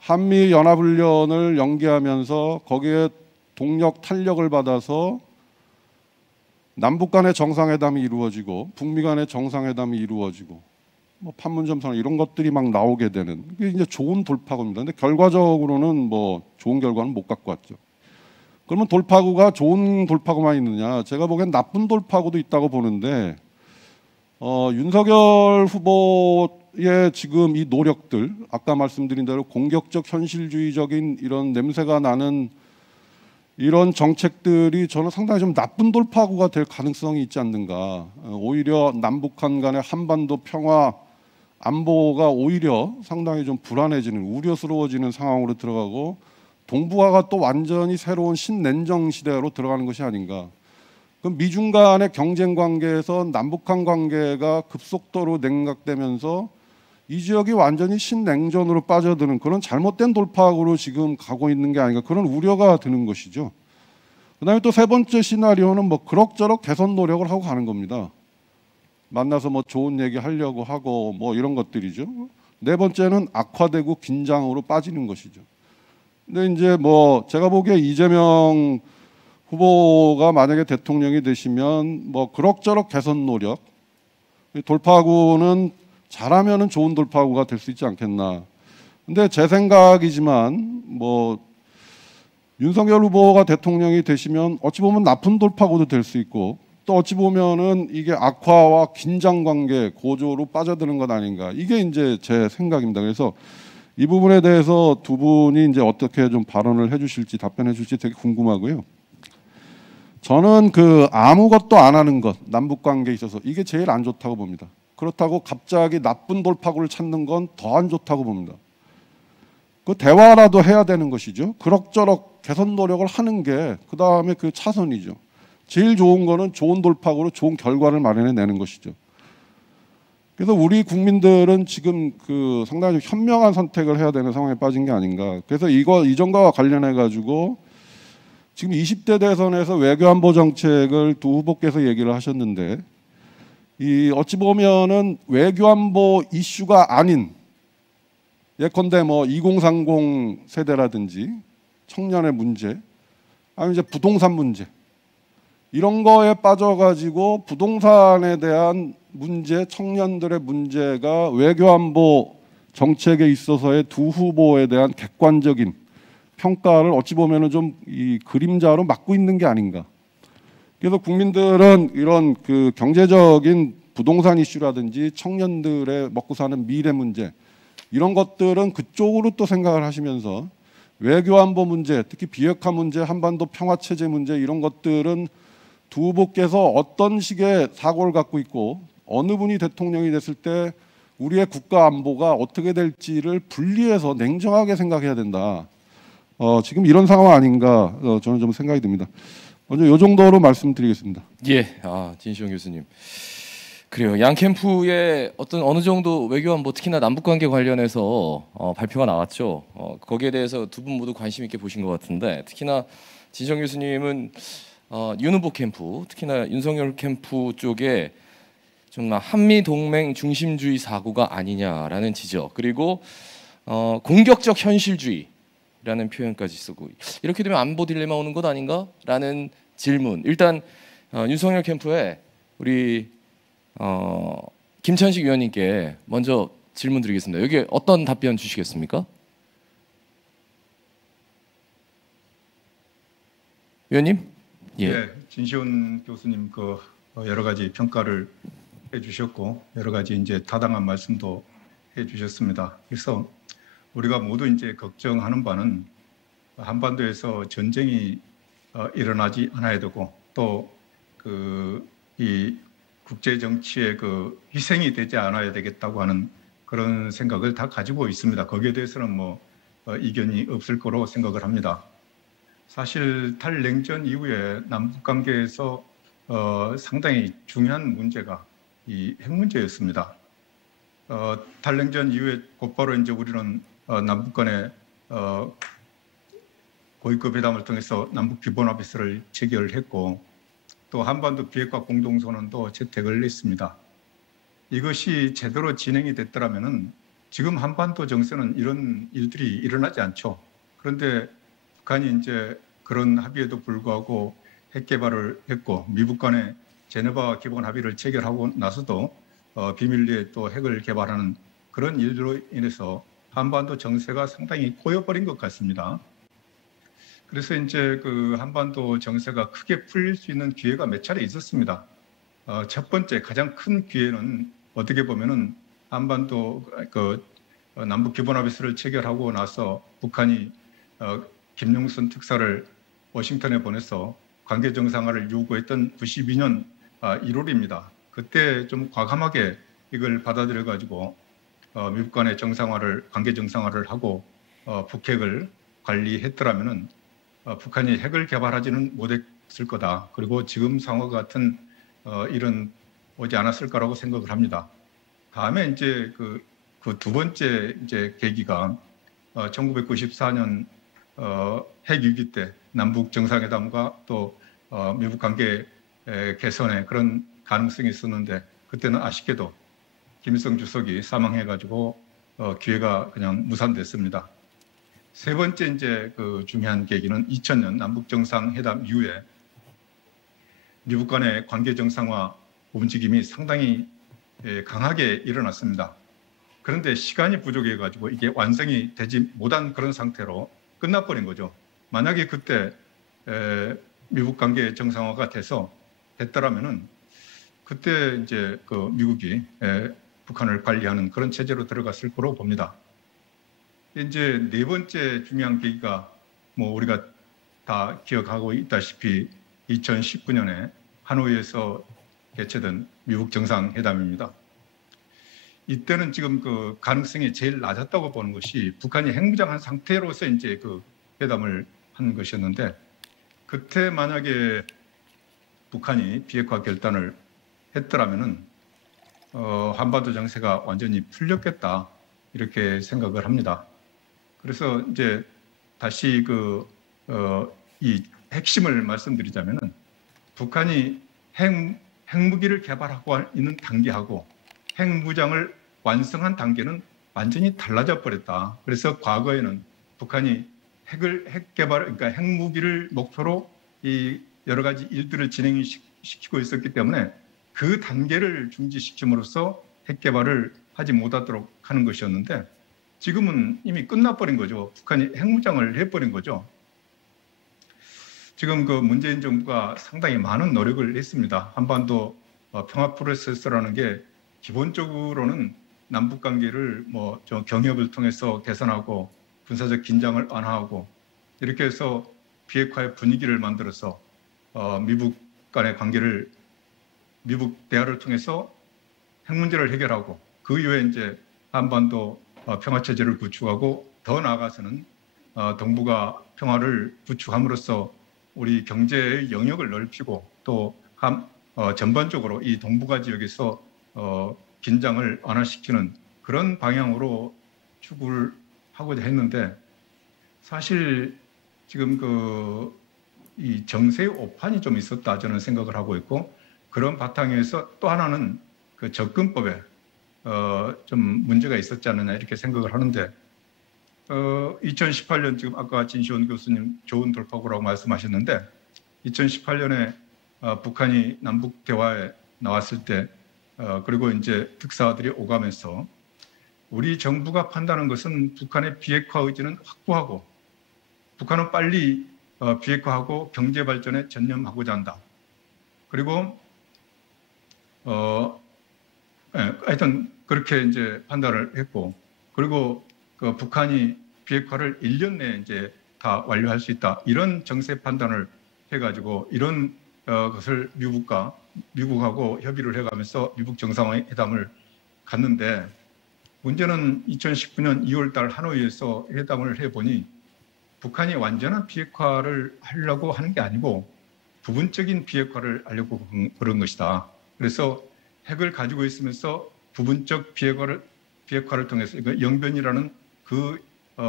한미 연합훈련을 연기하면서 거기에 동력 탄력을 받아서 남북 간의 정상회담이 이루어지고 북미 간의 정상회담이 이루어지고 뭐 판문점 선언 이런 것들이 막 나오게 되는 이게 이제 좋은 돌파구입니다. 근데 결과적으로는 뭐 좋은 결과는 못 갖고 왔죠. 그러면 돌파구가 좋은 돌파구만 있느냐? 제가 보기엔 나쁜 돌파구도 있다고 보는데 윤석열 후보의 지금 이 노력들, 아까 말씀드린 대로 공격적 현실주의적인 이런 냄새가 나는 이런 정책들이 저는 상당히 좀 나쁜 돌파구가 될 가능성이 있지 않는가. 오히려 남북한 간의 한반도 평화 안보가 오히려 상당히 좀 불안해지는, 우려스러워지는 상황으로 들어가고 동북아가 또 완전히 새로운 신냉정 시대로 들어가는 것이 아닌가. 그럼 미중 간의 경쟁 관계에서 남북한 관계가 급속도로 냉각되면서 이 지역이 완전히 신냉전으로 빠져드는 그런 잘못된 돌파구로 지금 가고 있는 게 아닌가, 그런 우려가 드는 것이죠. 그다음에 또 세 번째 시나리오는 뭐 그럭저럭 개선 노력을 하고 가는 겁니다. 만나서 뭐 좋은 얘기 하려고 하고 뭐 이런 것들이죠. 네 번째는 악화되고 긴장으로 빠지는 것이죠. 근데 이제 뭐 제가 보기에 이재명 후보가 만약에 대통령이 되시면 뭐 그럭저럭 개선 노력, 돌파구는 잘하면은 좋은 돌파구가 될 수 있지 않겠나. 근데 제 생각이지만 뭐 윤석열 후보가 대통령이 되시면 어찌 보면 나쁜 돌파구도 될 수 있고 또 어찌 보면은 이게 악화와 긴장 관계 고조로 빠져드는 것 아닌가. 이게 이제 제 생각입니다. 그래서 이 부분에 대해서 두 분이 이제 어떻게 좀 발언을 해주실지 답변해 주실지 되게 궁금하고요. 저는 그 아무것도 안 하는 것, 남북 관계에 있어서 이게 제일 안 좋다고 봅니다. 그렇다고 갑자기 나쁜 돌파구를 찾는 건 더 안 좋다고 봅니다. 그 대화라도 해야 되는 것이죠. 그럭저럭 개선 노력을 하는 게 그 다음에 그 차선이죠. 제일 좋은 거는 좋은 돌파구로 좋은 결과를 마련해 내는 것이죠. 그래서 우리 국민들은 지금 그 상당히 현명한 선택을 해야 되는 상황에 빠진 게 아닌가. 그래서 이전과 관련해 가지고 지금 20대 대선에서 외교안보 정책을 두 후보께서 얘기를 하셨는데 이 어찌 보면은 외교안보 이슈가 아닌 예컨대 뭐 2030 세대라든지 청년의 문제 아니면 이제 부동산 문제 이런 거에 빠져가지고 부동산에 대한 문제, 청년들의 문제가 외교안보 정책에 있어서의 두 후보에 대한 객관적인 평가를 어찌 보면은 좀 이 그림자로 막고 있는 게 아닌가. 그래서 국민들은 이런 그 경제적인 부동산 이슈라든지 청년들의 먹고 사는 미래 문제 이런 것들은 그쪽으로 또 생각을 하시면서 외교안보 문제, 특히 비핵화 문제, 한반도 평화체제 문제 이런 것들은 두 후보께서 어떤 식의 사고를 갖고 있고 어느 분이 대통령이 됐을 때 우리의 국가 안보가 어떻게 될지를 분리해서 냉정하게 생각해야 된다. 지금 이런 상황 아닌가 저는 좀 생각이 듭니다. 먼저 이 정도로 말씀드리겠습니다. 예, 진시영 교수님. 그래요. 양 캠프의 어떤 어느 정도 외교안보 특히나 남북관계 관련해서 발표가 나왔죠. 거기에 대해서 두 분 모두 관심 있게 보신 것 같은데 특히나 진시영 교수님은 윤 후보 캠프, 특히나 윤석열 캠프 쪽에 정말 한미 동맹 중심주의 사고가 아니냐라는 지적, 그리고 공격적 현실주의라는 표현까지 쓰고, 이렇게 되면 안보 딜레마 오는 것 아닌가라는 질문. 일단 윤석열 캠프에 우리 김찬식 위원님께 먼저 질문 드리겠습니다. 여기 어떤 답변 주시겠습니까? 위원님? 예. 네, 진시온 교수님 여러 가지 평가를 해주셨고 여러 가지 이제 타당한 말씀도 해주셨습니다. 그래서 우리가 모두 이제 걱정하는 바는 한반도에서 전쟁이 일어나지 않아야 되고 또 이 국제 정치의 희생이 되지 않아야 되겠다고 하는 그런 생각을 다 가지고 있습니다. 거기에 대해서는 뭐 이견이 없을 거로 생각을 합니다. 사실 탈냉전 이후에 남북 관계에서 상당히 중요한 문제가 이 핵 문제였습니다. 탈냉전 이후에 곧바로 이제 우리는 남북 간의 고위급 회담을 통해서 남북 기본 합의서를 체결했고 또 한반도 비핵화 공동선언도 채택을 했습니다. 이것이 제대로 진행이 됐더라면은 지금 한반도 정세는 이런 일들이 일어나지 않죠. 그런데 북한이 이제 그런 합의에도 불구하고 핵 개발을 했고 미국 간의 제네바 기본 합의를 체결하고 나서도 비밀리에 또 핵을 개발하는 그런 일들로 인해서 한반도 정세가 상당히 꼬여버린 것 같습니다. 그래서 이제 한반도 정세가 크게 풀릴 수 있는 기회가 몇 차례 있었습니다. 첫 번째 가장 큰 기회는 어떻게 보면은 한반도 남북 기본 합의서를 체결하고 나서 북한이 김영순 특사를 워싱턴에 보내서 관계 정상화를 요구했던 92년 1월입니다. 그때 좀 과감하게 이걸 받아들여 가지고 미국 간의 관계 정상화를 하고 북핵을 관리했더라면은 북한이 핵을 개발하지는 못했을 거다. 그리고 지금 상황과 같은 일은 오지 않았을 거라고 생각을 합니다. 다음에 이제 그 두 번째 이제 계기가 1994년 핵 위기 때 남북 정상회담과 또 미국 관계 개선에 그런 가능성이 있었는데 그때는 아쉽게도 김일성 주석이 사망해가지고 기회가 그냥 무산됐습니다. 세 번째 이제 중요한 계기는 2000년 남북 정상회담 이후에 미국 간의 관계 정상화 움직임이 상당히 강하게 일어났습니다. 그런데 시간이 부족해가지고 이게 완성이 되지 못한 그런 상태로 끝나버린 거죠. 만약에 그때 미국 관계 정상화가 됐더라면은 그때 이제 미국이 북한을 관리하는 그런 체제로 들어갔을 거로 봅니다. 이제 네 번째 중요한 계기가 뭐 우리가 다 기억하고 있다시피 2019년에 하노이에서 개최된 미국 정상회담입니다. 이때는 지금 가능성이 제일 낮았다고 보는 것이 북한이 핵무장한 상태로서 이제 회담을 한 것이었는데 그때 만약에 북한이 비핵화 결단을 했더라면은 한반도 정세가 완전히 풀렸겠다 이렇게 생각을 합니다. 그래서 이제 다시 이 핵심을 말씀드리자면은 북한이 핵무기를 개발하고 있는 단계하고 핵무장을 완성한 단계는 완전히 달라져 버렸다. 그래서 과거에는 북한이 그러니까 핵무기를 목표로 이 여러 가지 일들을 진행시키고 있었기 때문에 그 단계를 중지시킴으로써 핵 개발을 하지 못하도록 하는 것이었는데 지금은 이미 끝나버린 거죠. 북한이 핵무장을 해버린 거죠. 지금 문재인 정부가 상당히 많은 노력을 했습니다. 한반도 평화 프로세스라는 게 기본적으로는 남북 관계를 경협을 통해서 개선하고 군사적 긴장을 완화하고 이렇게 해서 비핵화의 분위기를 만들어서 미국 간의 관계를 미북 대화를 통해서 핵 문제를 해결하고 그 이후에 이제 한반도 평화 체제를 구축하고 더 나아가서는 동북아 평화를 구축함으로써 우리 경제의 영역을 넓히고 또 전반적으로 이 동북아 지역에서 긴장을 완화시키는 그런 방향으로 추구를 하고자 했는데 사실 지금 이 정세의 오판이 좀 있었다 저는 생각을 하고 있고 그런 바탕에서 또 하나는 그 접근법에 좀 문제가 있었지 않느냐 이렇게 생각을 하는데 2018년 지금 아까 진시원 교수님 좋은 돌파구라고 말씀하셨는데 2018년에 북한이 남북 대화에 나왔을 때 그리고 이제 특사들이 오가면서 우리 정부가 판단한 것은 북한의 비핵화 의지는 확보하고 북한은 빨리 비핵화하고 경제 발전에 전념하고자 한다. 그리고 하여튼 그렇게 이제 판단을 했고 그리고 그 북한이 비핵화를 1년 내에 이제 다 완료할 수 있다. 이런 정세 판단을 해가지고 이런 것을 미국하고 협의를 해가면서 미국 정상회담을 갔는데 문제는 2019년 2월달 하노이에서 회담을 해보니 북한이 완전한 비핵화를 하려고 하는 게 아니고 부분적인 비핵화를 하려고 그런 것이다. 그래서 핵을 가지고 있으면서 부분적 비핵화를 통해서 영변이라는 그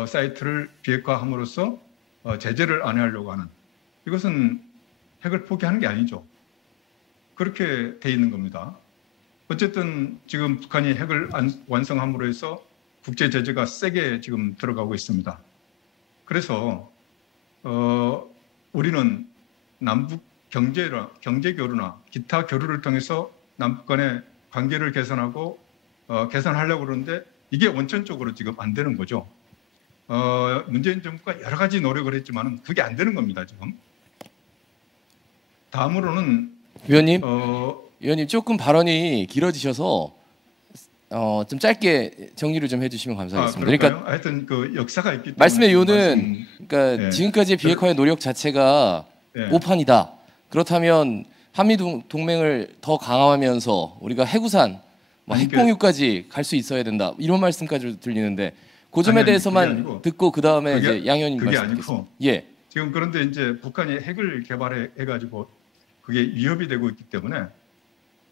사이트를 비핵화함으로써 제재를 안 하려고 하는 이것은 핵을 포기하는 게 아니죠. 그렇게 돼 있는 겁니다. 어쨌든 지금 북한이 핵을 완성함으로 해서 국제 제재가 세게 지금 들어가고 있습니다. 그래서 우리는 남북 경제 교류나 기타 교류를 통해서 남북 간의 관계를 개선하고 개선하려고 그러는데 이게 원천적으로 지금 안 되는 거죠. 문재인 정부가 여러 가지 노력을 했지만 그게 안 되는 겁니다. 지금. 다음으로는 위원님 조금 발언이 길어지셔서 좀 짧게 정리를 좀 해주시면 감사하겠습니다. 그러니까 하여튼 그 역사가 있기 때문에 말씀의 요는 그러니까 네. 지금까지의 비핵화의 노력 자체가 네. 오판이다. 그렇다면 한미 동맹을 더 강화하면서 우리가 해구산, 핵공유까지 갈 수 있어야 된다. 이런 말씀까지 들리는데 그 점에 아니, 대해서만 그게 아니고, 듣고 그 다음에 그게- 이제 양 의원님 그게 말씀 듣겠습니다. 아니고 예, 지금 그런데 이제 북한이 핵을 개발해가지고 그게 위협이 되고 있기 때문에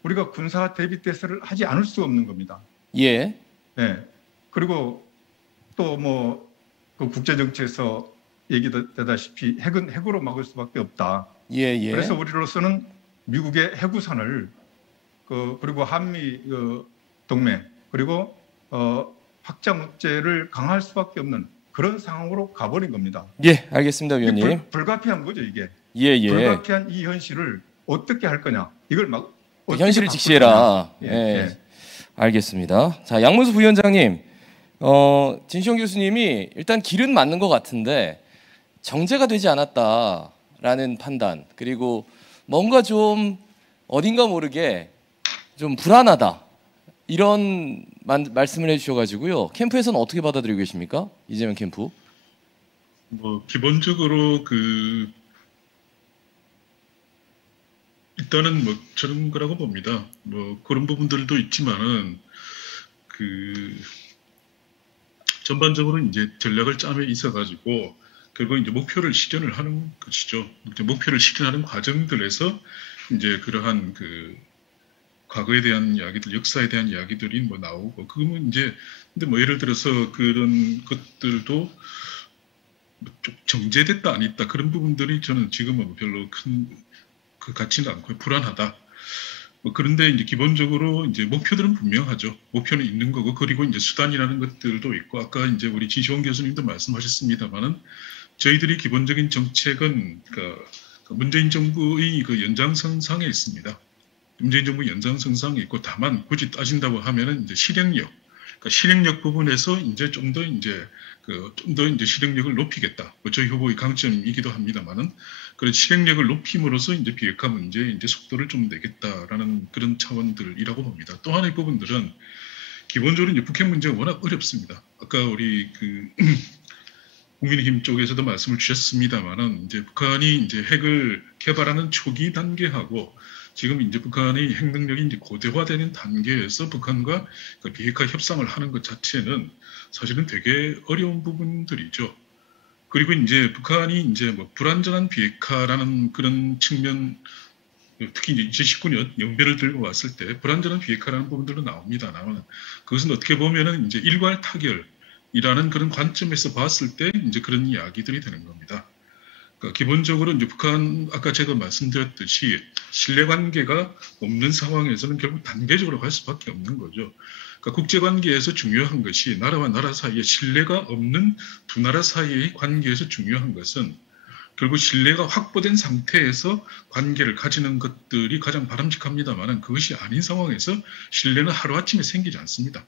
우리가 군사 대비 태세를 하지 않을 수 없는 겁니다. 예, 네. 그리고 또 뭐 그 국제 정치에서 얘기되다시피 핵은 핵으로 막을 수밖에 없다. 예, 예. 그래서 우리로서는 미국의 해구산을 그리고 한미 동맹 그리고 확장 억제를 강화할 수밖에 없는 그런 상황으로 가버린 겁니다. 예, 알겠습니다, 위원님. 불가피한 거죠 이게. 예, 예. 불가피한 이 현실을 어떻게 할 거냐. 이걸 막 어떻게 현실을 바꾸느냐. 직시해라. 예, 예, 예. 알겠습니다. 자, 양문수 부위원장님, 진시영 교수님이 일단 길은 맞는 것 같은데 정제가 되지 않았다라는 판단 그리고 뭔가 좀 어딘가 모르게 좀 불안하다 이런 말씀을 해주셔가지고요. 캠프에서는 어떻게 받아들이고 계십니까? 이재명 캠프? 뭐 기본적으로 일단은 뭐 저런 거라고 봅니다. 뭐 그런 부분들도 있지만은 전반적으로 이제 전략을 짬에 있어가지고 결국 이제 목표를 실현을 하는 것이죠. 이제 목표를 실현하는 과정들에서 이제 그러한 과거에 대한 이야기들, 역사에 대한 이야기들이 뭐 나오고 그러면 이제 근데 뭐 예를 들어서 그런 것들도 좀 정제됐다 안 했다 그런 부분들이 저는 지금은 별로 큰 그 같지는 않고 불안하다. 뭐 그런데 이제 기본적으로 이제 목표들은 분명하죠. 목표는 있는 거고 그리고 이제 수단이라는 것들도 있고 아까 이제 우리 진시원 교수님도 말씀하셨습니다만은 저희들이 기본적인 정책은 문재인 정부의 연장선상에 있습니다. 문재인 정부 연장선상에 있고 다만 굳이 따진다고 하면은 이제 실행력, 실행력 부분에서 이제 좀 더 이제 실행력을 높이겠다. 뭐 저희 후보의 강점이기도 합니다만은 그런 실행력을 높임으로써 이제 비핵화 문제에 이제 속도를 좀 내겠다라는 그런 차원들이라고 봅니다. 또 하나의 부분들은 기본적으로 이제 북핵 문제가 워낙 어렵습니다. 아까 우리 국민의힘 쪽에서도 말씀을 주셨습니다만은 이제 북한이 이제 핵을 개발하는 초기 단계하고 지금 이제 북한의 핵 능력이 이제 고대화되는 단계에서 북한과 비핵화 협상을 하는 것 자체는 사실은 되게 어려운 부분들이죠. 그리고 이제 북한이 이제 뭐 불완전한 비핵화라는 그런 측면, 특히 이제 2019년 영변을 들고 왔을 때 불완전한 비핵화라는 부분들도 나옵니다만 그것은 어떻게 보면은 이제 일괄 타결이라는 그런 관점에서 봤을 때 이제 그런 이야기들이 되는 겁니다. 그러니까 기본적으로 이제 북한 아까 제가 말씀드렸듯이 신뢰관계가 없는 상황에서는 결국 단계적으로 갈 수밖에 없는 거죠. 그러니까 국제관계에서 중요한 것이 나라와 나라 사이에 신뢰가 없는 두 나라 사이의 관계에서 중요한 것은 결국 신뢰가 확보된 상태에서 관계를 가지는 것들이 가장 바람직합니다만 그것이 아닌 상황에서 신뢰는 하루아침에 생기지 않습니다.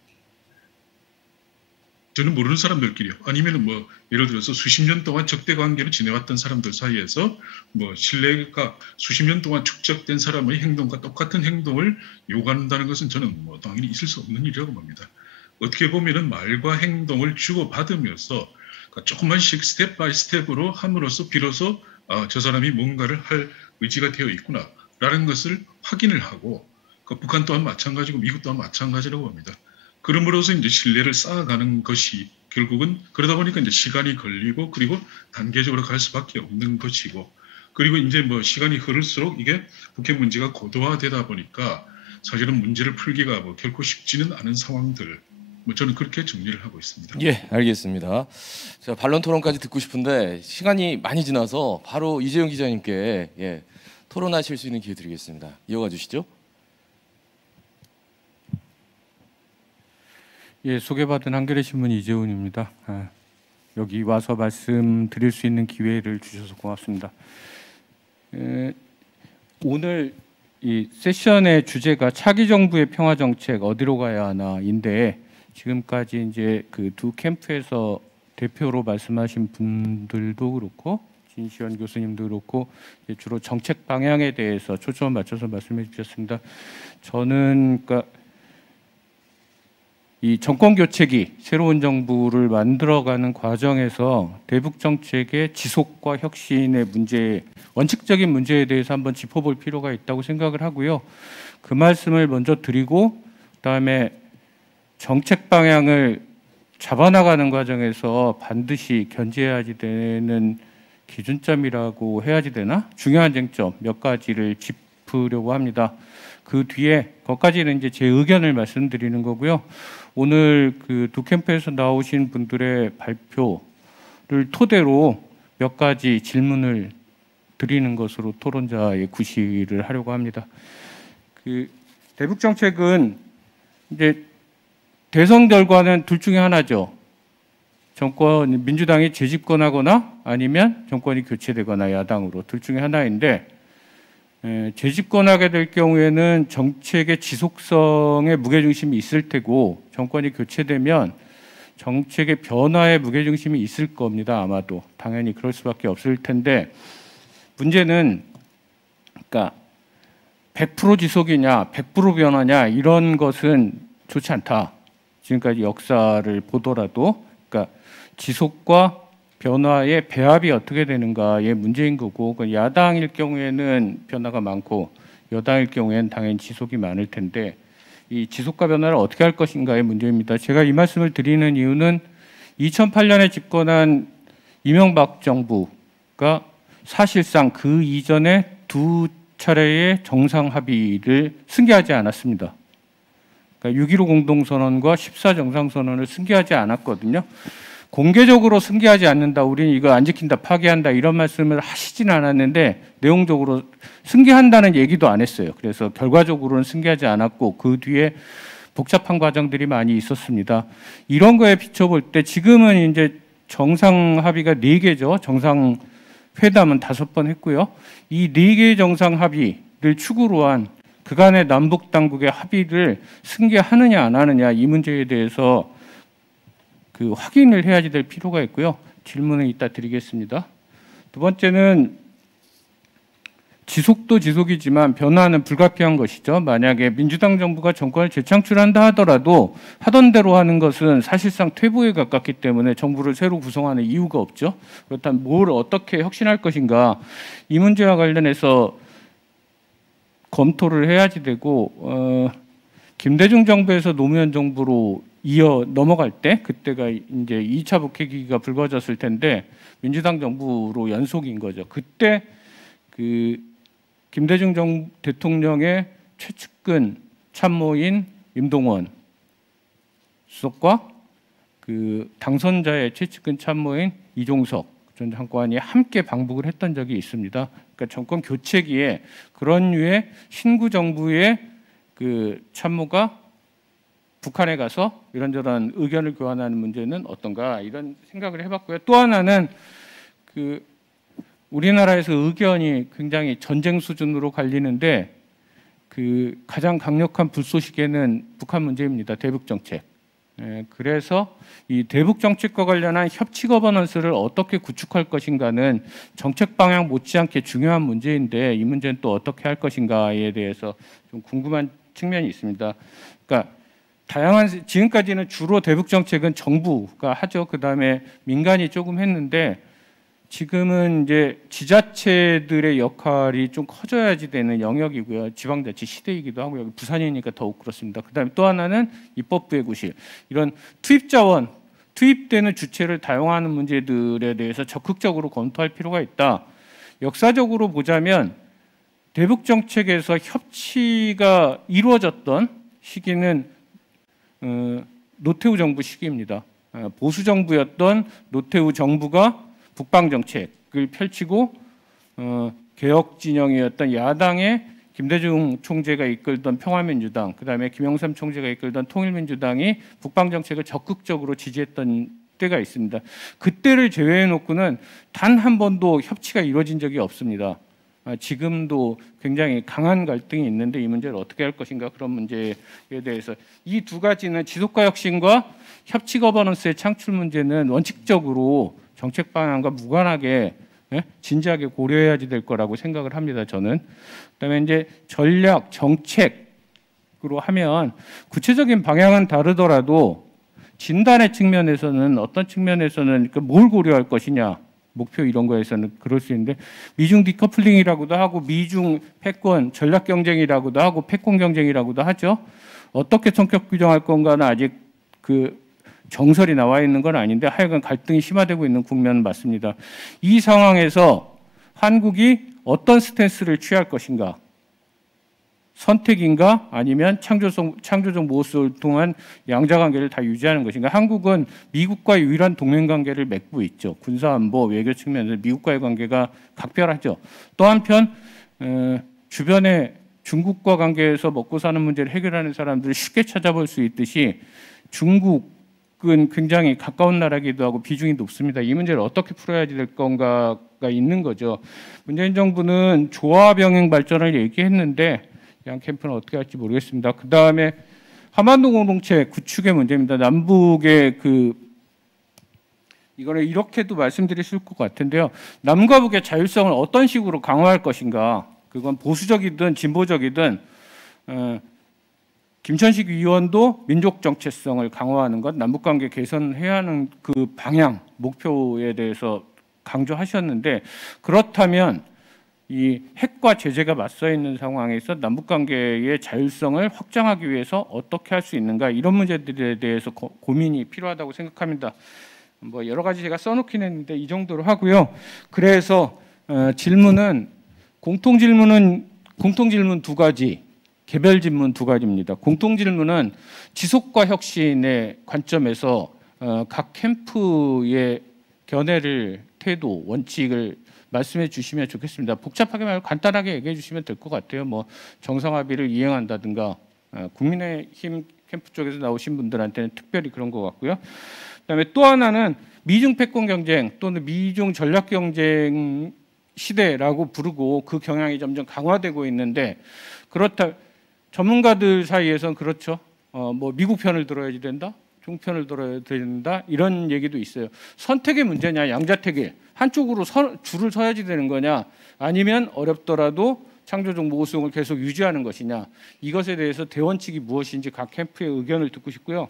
저는 모르는 사람들끼리요. 아니면은 뭐 예를 들어서 수십 년 동안 적대 관계를 지내왔던 사람들 사이에서 뭐 신뢰가 수십 년 동안 축적된 사람의 행동과 똑같은 행동을 요구한다는 것은 저는 뭐 당연히 있을 수 없는 일이라고 봅니다. 어떻게 보면은 말과 행동을 주고받으면서 조금만씩 스텝 바이 스텝으로 함으로써 비로소 저 사람이 뭔가를 할 의지가 되어 있구나라는 것을 확인을 하고 북한 또한 마찬가지고 미국 또한 마찬가지라고 봅니다. 그럼으로써 이제 신뢰를 쌓아가는 것이 결국은 그러다 보니까 이제 시간이 걸리고 그리고 단계적으로 갈 수밖에 없는 것이고 그리고 이제 뭐 시간이 흐를수록 이게 북핵 문제가 고도화되다 보니까 사실은 문제를 풀기가 뭐 결코 쉽지는 않은 상황들 뭐 저는 그렇게 정리를 하고 있습니다. 예, 알겠습니다. 자, 반론 토론까지 듣고 싶은데 시간이 많이 지나서 바로 이재용 기자님께 토론하실 수 있는 기회 드리겠습니다. 이어가 주시죠. 예, 소개받은 한겨레 신문 이재훈입니다. 여기 와서 말씀드릴 수 있는 기회를 주셔서 고맙습니다. 오늘 이 세션의 주제가 차기 정부의 평화 정책 어디로 가야 하나인데 지금까지 이제 그 두 캠프에서 대표로 말씀하신 분들도 그렇고 진시현 교수님도 그렇고 주로 정책 방향에 대해서 초점을 맞춰서 말씀해 주셨습니다. 저는 그러니까 이 정권 교체기 새로운 정부를 만들어가는 과정에서 대북 정책의 지속과 혁신의 문제, 원칙적인 문제에 대해서 한번 짚어볼 필요가 있다고 생각을 하고요. 그 말씀을 먼저 드리고 그다음에 정책 방향을 잡아나가는 과정에서 반드시 견제해야지 되는 기준점이라고 해야지 되나? 중요한 쟁점 몇 가지를 짚으려고 합니다. 그 뒤에 거기까지는 이제 제 의견을 말씀드리는 거고요. 오늘 그 두 캠프에서 나오신 분들의 발표를 토대로 몇 가지 질문을 드리는 것으로 토론자의 구실을 하려고 합니다. 그 대북 정책은 이제 대선 결과는 둘 중에 하나죠. 정권 민주당이 재집권하거나 아니면 정권이 교체되거나 야당으로 둘 중에 하나인데 재집권하게 될 경우에는 정책의 지속성에 무게중심이 있을 테고 정권이 교체되면 정책의 변화에 무게중심이 있을 겁니다. 아마도 당연히 그럴 수밖에 없을 텐데 문제는 그러니까 100% 지속이냐 100% 변화냐 이런 것은 좋지 않다. 지금까지 역사를 보더라도 그러니까 지속과 변화의 배합이 어떻게 되는가의 문제인 거고 야당일 경우에는 변화가 많고 여당일 경우에는 당연히 지속이 많을 텐데 이 지속과 변화를 어떻게 할 것인가의 문제입니다. 제가 이 말씀을 드리는 이유는 2008년에 집권한 이명박 정부가 사실상 그 이전에 두 차례의 정상 합의를 승계하지 않았습니다. 그러니까 6.15 공동선언과 14 정상선언을 승계하지 않았거든요. 공개적으로 승계하지 않는다, 우리는 이거 안 지킨다, 파기한다 이런 말씀을 하시진 않았는데 내용적으로 승계한다는 얘기도 안 했어요. 그래서 결과적으로는 승계하지 않았고 그 뒤에 복잡한 과정들이 많이 있었습니다. 이런 거에 비춰볼 때 지금은 이제 정상 합의가 4개죠. 정상 회담은 5번 했고요. 이 4개의 정상 합의를 축으로 한 그간의 남북 당국의 합의를 승계하느냐 안 하느냐 이 문제에 대해서 그 확인을 해야지 될 필요가 있고요. 질문은 이따 드리겠습니다. 두 번째는 지속도 지속이지만 변화는 불가피한 것이죠. 만약에 민주당 정부가 정권을 재창출한다 하더라도 하던 대로 하는 것은 사실상 퇴보에 가깝기 때문에 정부를 새로 구성하는 이유가 없죠. 그렇다면 뭘 어떻게 혁신할 것인가 이 문제와 관련해서 검토를 해야지 되고 김대중 정부에서 노무현 정부로 이어 넘어갈 때 그때가 이제 2차 북핵위기가 불거졌을 텐데 민주당 정부로 연속인 거죠. 그때 그 김대중 대통령의 최측근 참모인 임동원 수석과 그 당선자의 최측근 참모인 이종석 전 장관이 함께 방북을 했던 적이 있습니다. 그러니까 정권 교체기에 그런 류의 신구 정부의 그 참모가 북한에 가서 이런저런 의견을 교환하는 문제는 어떤가 이런 생각을 해봤고요. 또 하나는 그 우리나라에서 의견이 굉장히 전쟁 수준으로 갈리는데 그 가장 강력한 불쏘시개는 북한 문제입니다. 대북 정책. 그래서 이 대북 정책과 관련한 협치 거버넌스를 어떻게 구축할 것인가는 정책 방향 못지않게 중요한 문제인데 이 문제는 또 어떻게 할 것인가에 대해서 좀 궁금한 측면이 있습니다. 그러니까 다양한 지금까지는 주로 대북 정책은 정부가 하죠. 그다음에 민간이 조금 했는데 지금은 이제 지자체들의 역할이 좀 커져야지 되는 영역이고요. 지방자치 시대이기도 하고 여기 부산이니까 더욱 그렇습니다. 그다음에 또 하나는 입법부의 구실. 이런 투입 자원, 투입되는 주체를 다양화하는 문제들에 대해서 적극적으로 검토할 필요가 있다. 역사적으로 보자면 대북 정책에서 협치가 이루어졌던 시기는 노태우 정부 시기입니다. 보수 정부였던 노태우 정부가 북방 정책을 펼치고 개혁 진영이었던 야당의 김대중 총재가 이끌던 평화민주당, 그다음에 김영삼 총재가 이끌던 통일민주당이 북방 정책을 적극적으로 지지했던 때가 있습니다. 그때를 제외해 놓고는 단 한 번도 협치가 이루어진 적이 없습니다. 지금도 굉장히 강한 갈등이 있는데 이 문제를 어떻게 할 것인가 그런 문제에 대해서 이 두 가지는 지속가 혁신과 협치 거버넌스의 창출 문제는 원칙적으로 정책 방향과 무관하게 진지하게 고려해야지 될 거라고 생각을 합니다. 저는. 그다음에 이제 전략 정책으로 하면 구체적인 방향은 다르더라도 진단의 측면에서는 어떤 측면에서는 뭘 고려할 것이냐 목표 이런 거에서는 그럴 수 있는데 미중 디커플링이라고도 하고 미중 패권 전략 경쟁이라고도 하고 패권 경쟁이라고도 하죠. 어떻게 성격 규정할 건가는 아직 그 정설이 나와 있는 건 아닌데 하여간 갈등이 심화되고 있는 국면은 맞습니다. 이 상황에서 한국이 어떤 스탠스를 취할 것인가? 선택인가? 아니면 창조적 모습을 통한 양자관계를 다 유지하는 것인가? 한국은 미국과의 유일한 동맹관계를 맺고 있죠. 군사안보, 외교 측면에서 미국과의 관계가 각별하죠. 또 한편 주변에 중국과 관계에서 먹고 사는 문제를 해결하는 사람들을 쉽게 찾아볼 수 있듯이 중국은 굉장히 가까운 나라기도 하고 비중이 높습니다. 이 문제를 어떻게 풀어야 될 건가가 있는 거죠. 문재인 정부는 조화병행 발전을 얘기했는데 양 캠프는 어떻게 할지 모르겠습니다. 그 다음에 한반도 공동체 구축의 문제입니다. 남북의 이거를 이렇게도 말씀드릴 수 있을 것 같은데요. 남과 북의 자율성을 어떤 식으로 강화할 것인가. 그건 보수적이든 진보적이든 김천식 위원도 민족 정체성을 강화하는 것, 남북관계 개선해야 하는 그 방향, 목표에 대해서 강조하셨는데 그렇다면 이 핵과 제재가 맞서 있는 상황에서 남북관계의 자율성을 확장하기 위해서 어떻게 할 수 있는가 이런 문제들에 대해서 고민이 필요하다고 생각합니다. 뭐 여러 가지 제가 써놓긴 했는데 이 정도로 하고요. 그래서 공통 질문 두 가지, 개별 질문 두 가지입니다. 공통 질문은 지속과 혁신의 관점에서 각 캠프의 견해를 태도, 원칙을 말씀해 주시면 좋겠습니다. 복잡하게 말고 간단하게 얘기해 주시면 될 것 같아요. 뭐 정상합의를 이행한다든가 국민의힘 캠프 쪽에서 나오신 분들한테는 특별히 그런 것 같고요. 그다음에 또 하나는 미중 패권 경쟁 또는 미중 전략 경쟁 시대라고 부르고 그 경향이 점점 강화되고 있는데 그렇다 전문가들 사이에서는 그렇죠. 뭐 미국 편을 들어야지 된다. 중국 편을 들어야 된다. 이런 얘기도 있어요. 선택의 문제냐 양자택일. 한쪽으로 줄을 서야지 되는 거냐 아니면 어렵더라도 창조적 모호성을 계속 유지하는 것이냐 이것에 대해서 대원칙이 무엇인지 각 캠프의 의견을 듣고 싶고요.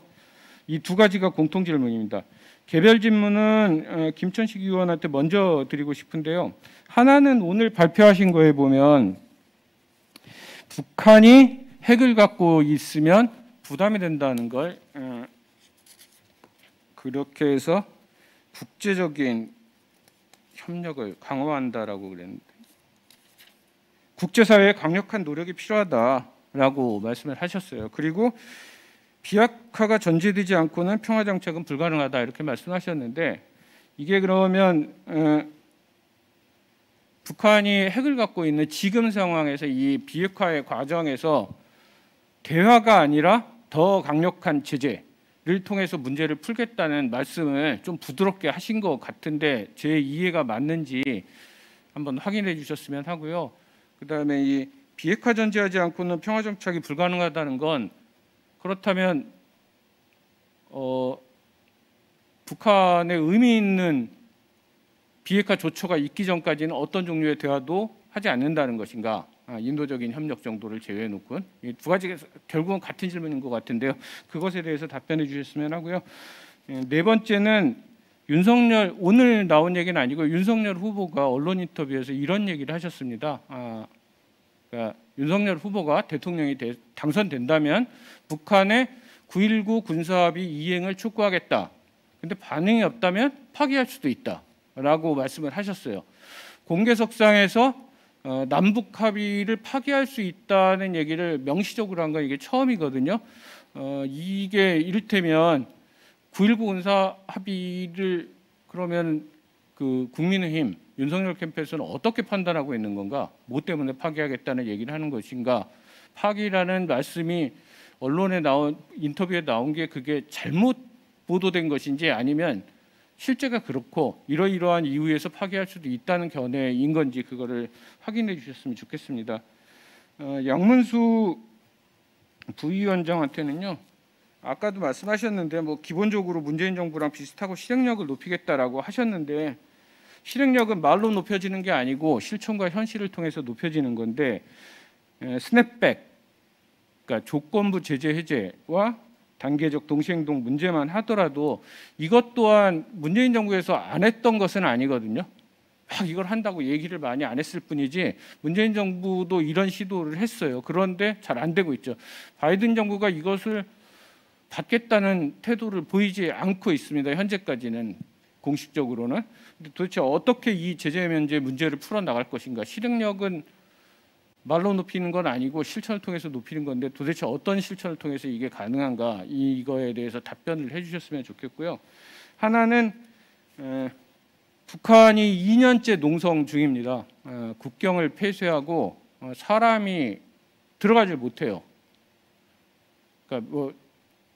이 두 가지가 공통 질문입니다. 개별 질문은 김천식 의원한테 먼저 드리고 싶은데요. 하나는 오늘 발표하신 거에 보면 북한이 핵을 갖고 있으면 부담이 된다는 걸 그렇게 해서 국제적인 협력을 강화한다라고 그랬는데 국제사회의 강력한 노력이 필요하다라고 말씀을 하셨어요. 그리고 비핵화가 전제되지 않고는 평화 정책은 불가능하다 이렇게 말씀하셨는데 이게 그러면 북한이 핵을 갖고 있는 지금 상황에서 이 비핵화의 과정에서 대화가 아니라 더 강력한 제재를 통해서 문제를 풀겠다는 말씀을 좀 부드럽게 하신 것 같은데 제 이해가 맞는지 한번 확인해 주셨으면 하고요. 그다음에 이 비핵화 전제하지 않고는 평화 정착이 불가능하다는 건 그렇다면 북한의 의미 있는 비핵화 조처가 있기 전까지는 어떤 종류의 대화도 하지 않는다는 것인가? 인도적인 협력 정도를 제외해 놓고는 이 두 가지가 결국은 같은 질문인 것 같은데요. 그것에 대해서 답변해 주셨으면 하고요. 네 번째는 윤석열 오늘 나온 얘기는 아니고 윤석열 후보가 언론 인터뷰에서 이런 얘기를 하셨습니다. 그러니까 윤석열 후보가 대통령이 당선된다면 북한의 9.19 군사합의 이행을 촉구하겠다. 근데 반응이 없다면 파기할 수도 있다라고 말씀을 하셨어요. 공개석상에서 남북 합의를 파기할 수 있다는 얘기를 명시적으로 한 건 이게 처음이거든요. 이게 이를테면 9.19 군사 합의를 그러면 그 국민의힘 윤석열 캠프에서는 어떻게 판단하고 있는 건가? 뭐 때문에 파기하겠다는 얘기를 하는 것인가? 파기라는 말씀이 언론에 나온 인터뷰에 나온 게 그게 잘못 보도된 것인지 아니면 실제가 그렇고 이러이러한 이유에서 파기할 수도 있다는 견해인 건지 그거를 확인해 주셨으면 좋겠습니다. 양문수 부위원장한테는요. 아까도 말씀하셨는데 뭐 기본적으로 문재인 정부랑 비슷하고 실행력을 높이겠다라고 하셨는데 실행력은 말로 높여지는 게 아니고 실천과 현실을 통해서 높여지는 건데 스냅백, 그러니까 조건부 제재 해제와 단계적 동시행동 문제만 하더라도 이것 또한 문재인 정부에서 안 했던 것은 아니거든요. 막 이걸 한다고 얘기를 많이 안 했을 뿐이지 문재인 정부도 이런 시도를 했어요. 그런데 잘 안 되고 있죠. 바이든 정부가 이것을 받겠다는 태도를 보이지 않고 있습니다. 현재까지는 공식적으로는. 근데 도대체 어떻게 이 제재 면제 문제를 풀어나갈 것인가. 실행력은 말로 높이는 건 아니고 실천을 통해서 높이는 건데 도대체 어떤 실천을 통해서 이게 가능한가 이거에 대해서 답변을 해주셨으면 좋겠고요. 하나는 북한이 2년째 농성 중입니다. 국경을 폐쇄하고 사람이 들어가질 못해요. 그러니까 뭐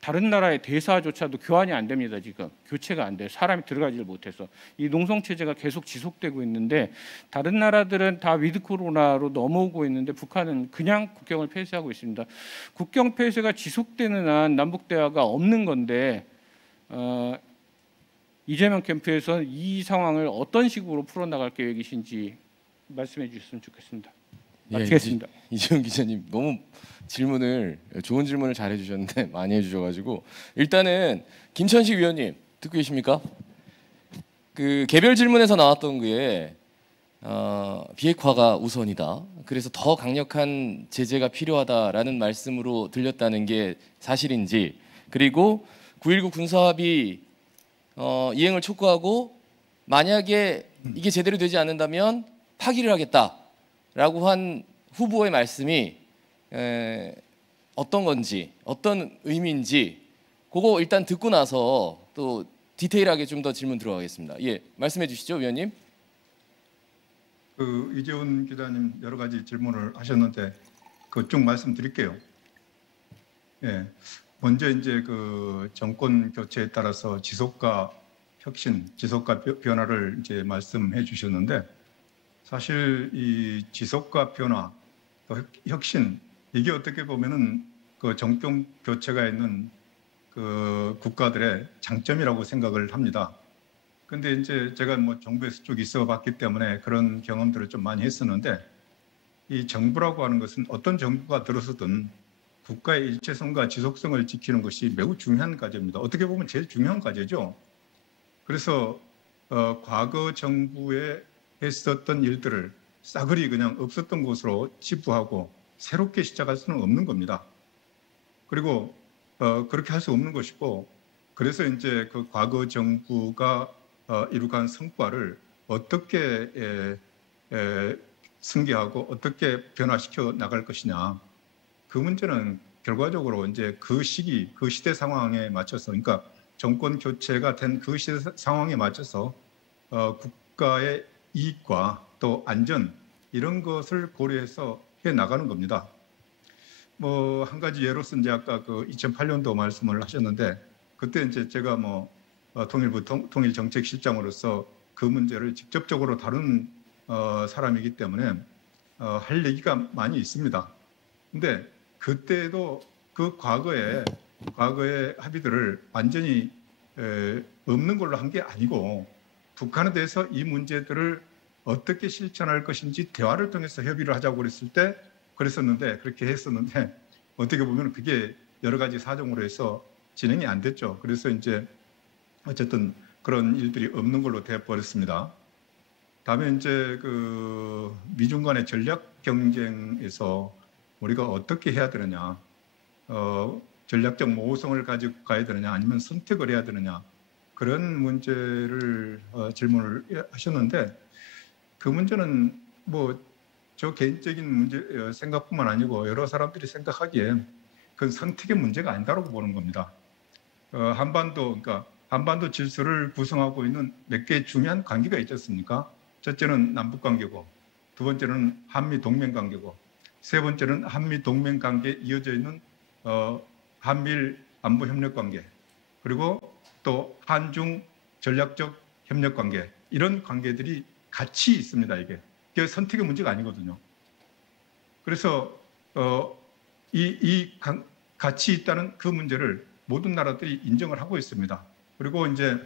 다른 나라의 대사조차도 교환이 안 됩니다. 지금 교체가 안 돼요. 사람이 들어가지를 못해서 이 농성 체제가 계속 지속되고 있는데 다른 나라들은 다 위드 코로나로 넘어오고 있는데 북한은 그냥 국경을 폐쇄하고 있습니다. 국경 폐쇄가 지속되는 한 남북 대화가 없는 건데 이재명 캠프에서 이 상황을 어떤 식으로 풀어나갈 계획이신지 말씀해 주셨으면 좋겠습니다. 마치겠습니다. 이재용 기자님 너무 좋은 질문을 잘 해주셨는데 많이 해주셔가지고 일단은 김천식 위원님 듣고 계십니까? 그 개별 질문에서 나왔던 게 비핵화가 우선이다. 그래서 더 강력한 제재가 필요하다라는 말씀으로 들렸다는 게 사실인지 그리고 9.19 군사합의 이행을 촉구하고 만약에 이게 제대로 되지 않는다면 파기를 하겠다라고 한 후보의 말씀이 어떤 건지 어떤 의미인지 그거 일단 듣고 나서 또 디테일하게 좀 더 질문 들어가겠습니다. 예, 말씀해 주시죠, 위원님. 그 이재훈 기자님 여러 가지 질문을 하셨는데 그 쭉 말씀드릴게요. 예, 먼저 이제 그 정권 교체에 따라서 지속과 혁신, 지속과 변화를 이제 말씀해 주셨는데 사실 이 지속과 변화, 혁신 이게 어떻게 보면은 그 정권 교체가 있는 그 국가들의 장점이라고 생각을 합니다. 근데 이제 제가 뭐 정부에서 쭉 있어봤기 때문에 그런 경험들을 좀 많이 했었는데 이 정부라고 하는 것은 어떤 정부가 들어서든 국가의 일체성과 지속성을 지키는 것이 매우 중요한 과제입니다. 어떻게 보면 제일 중요한 과제죠. 그래서 과거 정부에 했었던 일들을 싸그리 그냥 없었던 곳으로 치부하고 새롭게 시작할 수는 없는 겁니다. 그리고 그렇게 할 수 없는 것이고 그래서 이제 그 과거 정부가 이룩한 성과를 어떻게 승계하고 어떻게 변화시켜 나갈 것이냐 그 문제는 결과적으로 이제 그 시기 그 시대 상황에 맞춰서 그러니까 정권 교체가 된 그 시대 상황에 맞춰서 국가의 이익과 또 안전 이런 것을 고려해서 해 나가는 겁니다. 뭐 한 가지 예로서 이제 아까 그 2008년도 말씀을 하셨는데 그때 이제 제가 뭐 통일부 통일정책실장으로서 그 문제를 직접적으로 다룬 사람이기 때문에 할 얘기가 많이 있습니다. 근데 그때도 그 과거의 합의들을 완전히 없는 걸로 한 게 아니고 북한에 대해서 이 문제들을 어떻게 실천할 것인지 대화를 통해서 협의를 하자고 그랬었는데 그렇게 했었는데 어떻게 보면 그게 여러 가지 사정으로 해서 진행이 안 됐죠. 그래서 이제 어쨌든 그런 일들이 없는 걸로 돼버렸습니다. 다음에 이제 그 미중 간의 전략 경쟁에서 우리가 어떻게 해야 되느냐, 전략적 모호성을 가지고 가야 되느냐, 아니면 선택을 해야 되느냐, 그런 문제를 질문을 하셨는데 그 문제는 뭐 저 개인적인 문제 생각뿐만 아니고 여러 사람들이 생각하기에 그건 선택의 문제가 아니다라고 보는 겁니다. 그러니까 한반도 질서를 구성하고 있는 몇 개의 중요한 관계가 있지 않습니까? 첫째는 남북 관계고, 두 번째는 한미 동맹 관계고, 세 번째는 한미 동맹 관계에 이어져 있는 한미일 안보 협력 관계, 그리고 또 한중 전략적 협력 관계, 이런 관계들이 같이 있습니다. 이게 선택의 문제가 아니거든요. 그래서 같이 있다는 그 문제를 모든 나라들이 인정을 하고 있습니다. 그리고 이제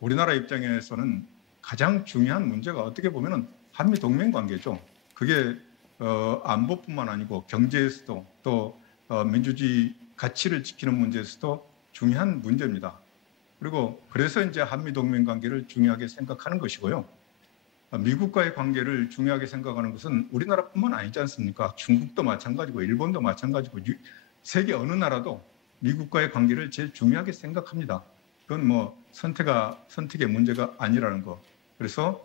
우리나라 입장에서는 가장 중요한 문제가 어떻게 보면은 한미 동맹 관계죠. 그게 안보뿐만 아니고 경제에서도 또 민주주의 가치를 지키는 문제에서도 중요한 문제입니다. 그리고 그래서 이제 한미 동맹 관계를 중요하게 생각하는 것이고요. 미국과의 관계를 중요하게 생각하는 것은 우리나라뿐만 아니지 않습니까? 중국도 마찬가지고 일본도 마찬가지고 세계 어느 나라도 미국과의 관계를 제일 중요하게 생각합니다. 그건 뭐 선택의 문제가 아니라는 거. 그래서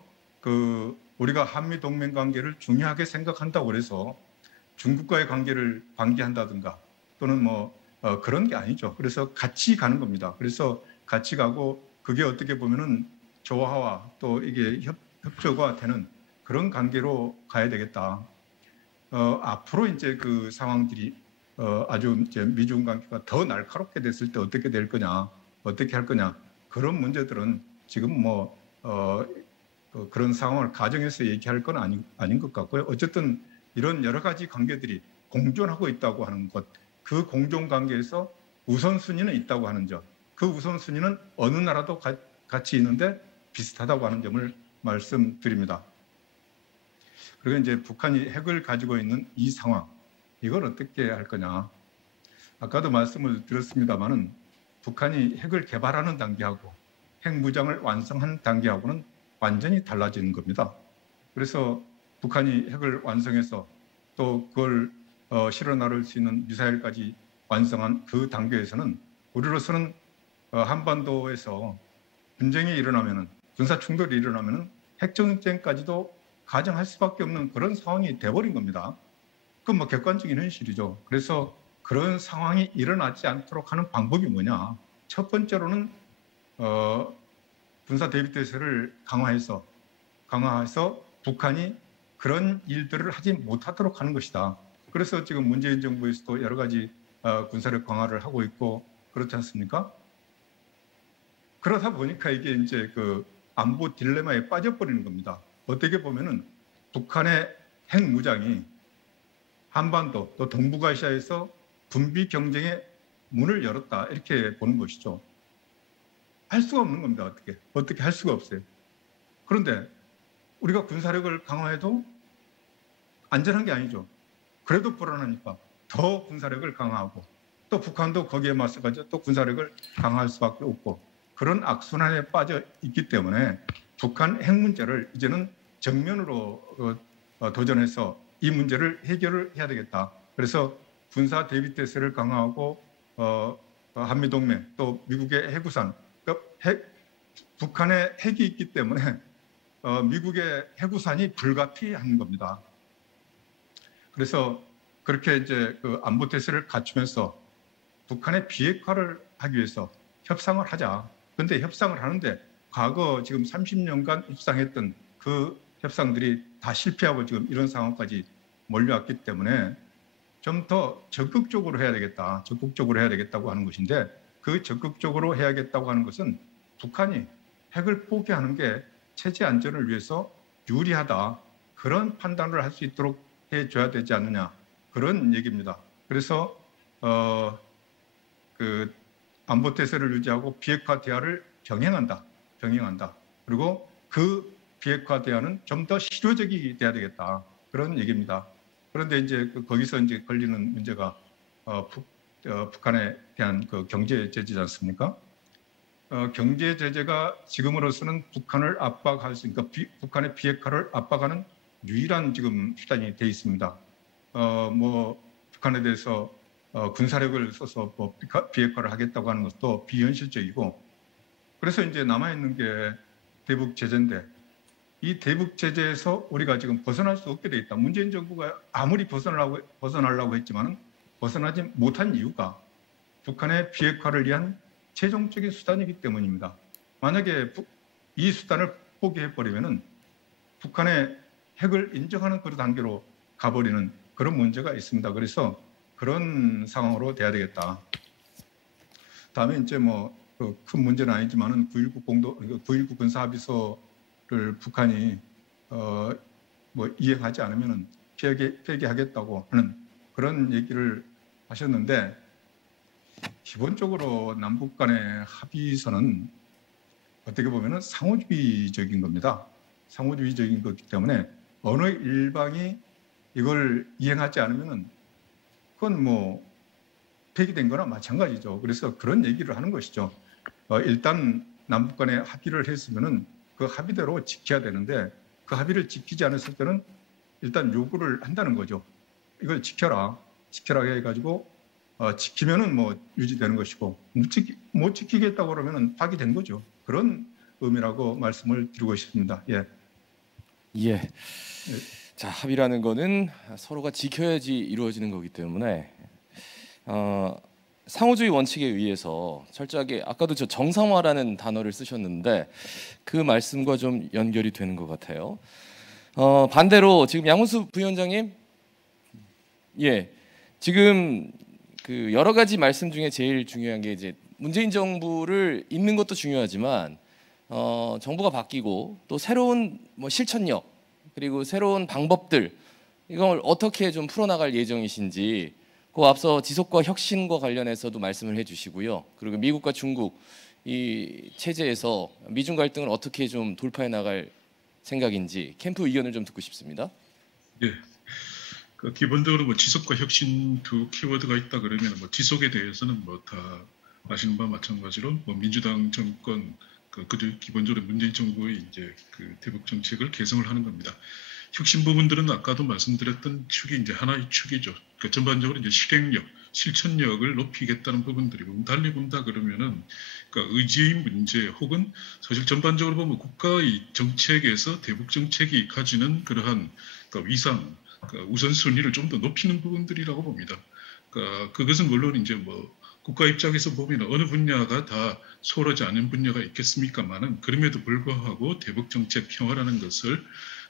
우리가 한미 동맹 관계를 중요하게 생각한다고 해서 중국과의 관계를 방기한다든가 또는 뭐 그런 게 아니죠. 그래서 같이 가는 겁니다. 그래서 같이 가고 그게 어떻게 보면은 조화와 또 이게 협조가 되는 그런 관계로 가야 되겠다. 앞으로 이제 그 상황들이 아주 이제 미중 관계가 더 날카롭게 됐을 때 어떻게 될 거냐, 어떻게 할 거냐, 그런 문제들은 지금 뭐 그런 상황을 가정해서 얘기할 건 아닌 것 같고요. 어쨌든 이런 여러 가지 관계들이 공존하고 있다고 하는 것, 그 공존 관계에서 우선순위는 있다고 하는 점, 그 우선순위는 어느 나라도 같이 있는데 비슷하다고 하는 점을 말씀드립니다. 그리고 이제 북한이 핵을 가지고 있는 이 상황, 이걸 어떻게 할 거냐. 아까도 말씀을 드렸습니다마는 북한이 핵을 개발하는 단계하고 핵 무장을 완성한 단계하고는 완전히 달라지는 겁니다. 그래서 북한이 핵을 완성해서 또 그걸 실어 나를 수 있는 미사일까지 완성한 그 단계에서는 우리로서는 한반도에서 분쟁이 일어나면은 군사 충돌이 일어나면은 핵전쟁까지도 가정할 수밖에 없는 그런 상황이 돼버린 겁니다. 그건 뭐 객관적인 현실이죠. 그래서 그런 상황이 일어나지 않도록 하는 방법이 뭐냐? 첫 번째로는 군사 대비 태세를 강화해서 북한이 그런 일들을 하지 못하도록 하는 것이다. 그래서 지금 문재인 정부에서도 여러 가지 군사력 강화를 하고 있고 그렇지 않습니까? 그러다 보니까 이게 이제 그 안보 딜레마에 빠져버리는 겁니다. 어떻게 보면은 북한의 핵 무장이 한반도 또 동북아시아에서 군비 경쟁의 문을 열었다 이렇게 보는 것이죠. 할 수가 없는 겁니다. 어떻게 할 수가 없어요. 그런데 우리가 군사력을 강화해도 안전한 게 아니죠. 그래도 불안하니까 더 군사력을 강화하고 또 북한도 거기에 맞서가지고 또 군사력을 강화할 수밖에 없고 그런 악순환에 빠져 있기 때문에 북한 핵 문제를 이제는 정면으로 도전해서 이 문제를 해결을 해야 되겠다. 그래서 군사 대비 태세를 강화하고 한미동맹 또 미국의 해구산 그러니까 북한의 핵이 있기 때문에 미국의 해구산이 불가피한 겁니다. 그래서 그렇게 이제 그 안보 태세를 갖추면서 북한의 비핵화를 하기 위해서 협상을 하자. 그런데 협상을 하는데 과거 지금 30년간 협상했던 그 협상들이 다 실패하고 지금 이런 상황까지 몰려왔기 때문에 좀 더 적극적으로 해야 되겠다. 적극적으로 해야 되겠다고 하는 것인데 그 적극적으로 해야겠다고 하는 것은 북한이 핵을 포기하는 게 체제 안전을 위해서 유리하다. 그런 판단을 할 수 있도록 해줘야 되지 않느냐. 그런 얘기입니다. 그래서 그 안보 태세를 유지하고 비핵화 대화를 병행한다. 그리고 그 비핵화 대화는 좀 더 실효적이 돼야 되겠다. 그런 얘기입니다. 그런데 이제 거기서 이제 걸리는 문제가 북한에 대한 그 경제 제재지 않습니까? 경제 제재가 지금으로서는 북한을 압박할 수, 그러니까 북한의 비핵화를 압박하는 유일한 지금 수단이 돼 있습니다. 뭐 북한에 대해서 군사력을 써서 뭐 비핵화를 하겠다고 하는 것도 비현실적이고, 그래서 이제 남아 있는 게 대북 제재인데, 이 대북 제재에서 우리가 지금 벗어날 수 없게 돼 있다. 문재인 정부가 아무리 벗어나려고 했지만은 벗어나지 못한 이유가 북한의 비핵화를 위한 최종적인 수단이기 때문입니다. 만약에 이 수단을 포기해 버리면은 북한의 핵을 인정하는 그런 단계로 가버리는 그런 문제가 있습니다. 그래서 그런 상황으로 돼야 되겠다. 다음에 이제 뭐 큰 문제는 아니지만은 9.19 군사합의서를 북한이 뭐 이행하지 않으면은 폐기하겠다고 하는 그런 얘기를 하셨는데, 기본적으로 남북 간의 합의서는 어떻게 보면은 상호주의적인 겁니다. 상호주의적인 거기 때문에 어느 일방이 이걸 이행하지 않으면은 그건 뭐 폐기된 거나 마찬가지죠. 그래서 그런 얘기를 하는 것이죠. 일단 남북 간에 합의를 했으면은 그 합의대로 지켜야 되는데, 그 합의를 지키지 않았을 때는 일단 요구를 한다는 거죠. 이걸 지켜라 해가지고 지키면은 뭐 유지되는 것이고, 못 지키겠다고 그러면은 파기된 거죠. 그런 의미라고 말씀을 드리고 싶습니다. 예. 예. 자, 합의라는 거는 서로가 지켜야지 이루어지는 거기 때문에 상호주의 원칙에 의해서 철저하게, 아까도 저 정상화라는 단어를 쓰셨는데 그 말씀과 좀 연결이 되는 것 같아요. 반대로 지금 양훈수 부위원장님, 예, 지금 그 여러 가지 말씀 중에 제일 중요한 게 이제 문재인 정부를 잇는 것도 중요하지만 정부가 바뀌고 또 새로운 뭐 실천력 그리고 새로운 방법들, 이걸 어떻게 좀 풀어나갈 예정이신지, 그 앞서 지속과 혁신과 관련해서도 말씀을 해주시고요. 그리고 미국과 중국 이 체제에서 미중 갈등을 어떻게 좀 돌파해 나갈 생각인지 캠프 의견을 좀 듣고 싶습니다. 예. 기본적으로 뭐 지속과 혁신 두 키워드가 있다 그러면 뭐 지속에 대해서는 뭐 다 아시는 바와 마찬가지로 뭐 민주당 정권 그들 기본적으로 문재인 정부의 이제 그 대북 정책을 개성을 하는 겁니다. 혁신 부분들은 아까도 말씀드렸던 축이 이제 하나의 축이죠. 그러니까 전반적으로 이제 실행력, 실천력을 높이겠다는 부분들이고, 달리 본다 그러면은 그러니까 의지의 문제 혹은 사실 전반적으로 보면 국가의 정책에서 대북 정책이 가지는 그러한 그러니까 위상, 그러니까 우선순위를 좀 더 높이는 부분들이라고 봅니다. 그러니까 그것은 물론 이제 뭐 국가 입장에서 보면 어느 분야가 다 소홀하지 않은 분야가 있겠습니까만은, 그럼에도 불구하고 대북 정책 평화라는 것을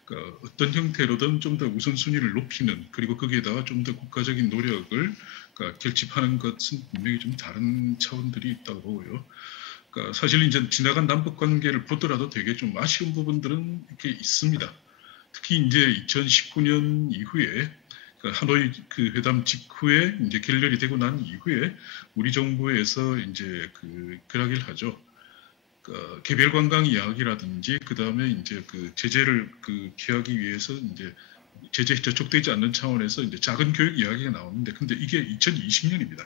그러니까 어떤 형태로든 좀 더 우선순위를 높이는, 그리고 거기에다가 좀 더 국가적인 노력을 그러니까 결집하는 것은 분명히 좀 다른 차원들이 있다고 보고요. 그러니까 사실 이제 지나간 남북 관계를 보더라도 되게 좀 아쉬운 부분들은 이렇게 있습니다. 특히 이제 2019년 이후에 하노이 그 회담 직후에 이제 결렬이 되고 난 이후에 우리 정부에서 이제 그런 얘기를 하죠. 개별 관광 이야기라든지 그 다음에 이제 그 제재를 피하기 위해서 이제 제재에 저촉되지 않는 차원에서 이제 작은 교육 이야기가 나오는데, 근데 이게 2020년입니다.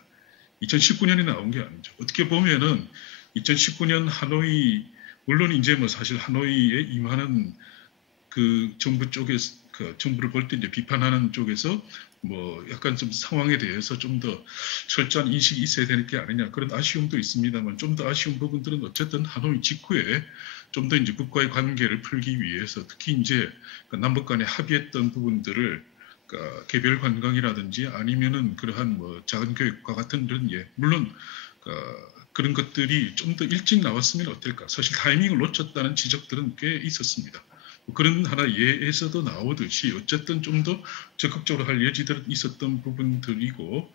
2019년에 나온 게 아니죠. 어떻게 보면은 2019년 하노이, 물론 이제 뭐 사실 하노이에 임하는 그 정부 쪽에서 정부를 볼 때 이제 비판하는 쪽에서 뭐 약간 좀 상황에 대해서 좀 더 철저한 인식이 있어야 되는 게 아니냐, 그런 아쉬움도 있습니다만, 좀 더 아쉬운 부분들은 어쨌든 하노이 직후에 좀 더 이제 국가의 관계를 풀기 위해서 특히 이제 남북 간에 합의했던 부분들을 개별 관광이라든지 아니면은 그러한 뭐 작은 교육과 같은 그런 물론 그런 것들이 좀 더 일찍 나왔으면 어떨까. 사실 타이밍을 놓쳤다는 지적들은 꽤 있었습니다. 그런 하나 예에서도 나오듯이 어쨌든 좀 더 적극적으로 할 여지들은 있었던 부분들이고,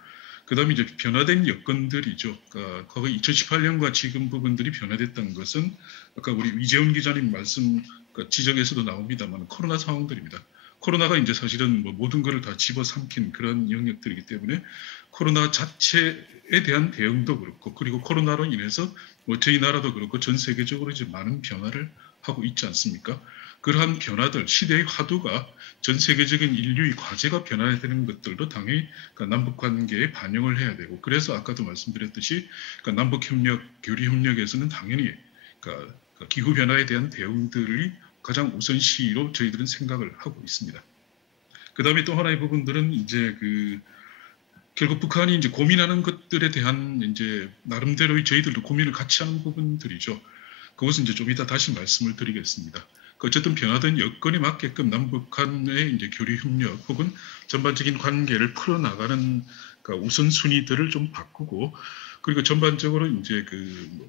그다음에 이제 변화된 여건들이죠. 그러니까 과거 2018년과 지금 부분들이 변화됐던 것은 아까 우리 이재훈 기자님 말씀 지적에서도 나옵니다만 코로나 상황들입니다. 코로나가 이제 사실은 뭐 모든 것을 다 집어삼킨 그런 영역들이기 때문에 코로나 자체에 대한 대응도 그렇고, 그리고 코로나로 인해서 뭐 저희 나라도 그렇고 전 세계적으로 이제 많은 변화를 하고 있지 않습니까? 그러한 변화들, 시대의 화두가 전 세계적인 인류의 과제가 변화되는 것들도 당연히 그러니까 남북 관계에 반영을 해야 되고, 그래서 아까도 말씀드렸듯이 그러니까 남북 협력, 교류 협력에서는 당연히 그러니까 기후 변화에 대한 대응들이 가장 우선시로 저희들은 생각을 하고 있습니다. 그 다음에 또 하나의 부분들은 이제 결국 북한이 이제 고민하는 것들에 대한 이제 나름대로의 저희들도 고민을 같이 하는 부분들이죠. 그것은 이제 좀 이따 다시 말씀을 드리겠습니다. 어쨌든 변화된 여건에 맞게끔 남북 간의 이제 교류 협력 혹은 전반적인 관계를 풀어나가는 그러니까 우선순위들을 좀 바꾸고, 그리고 전반적으로 이제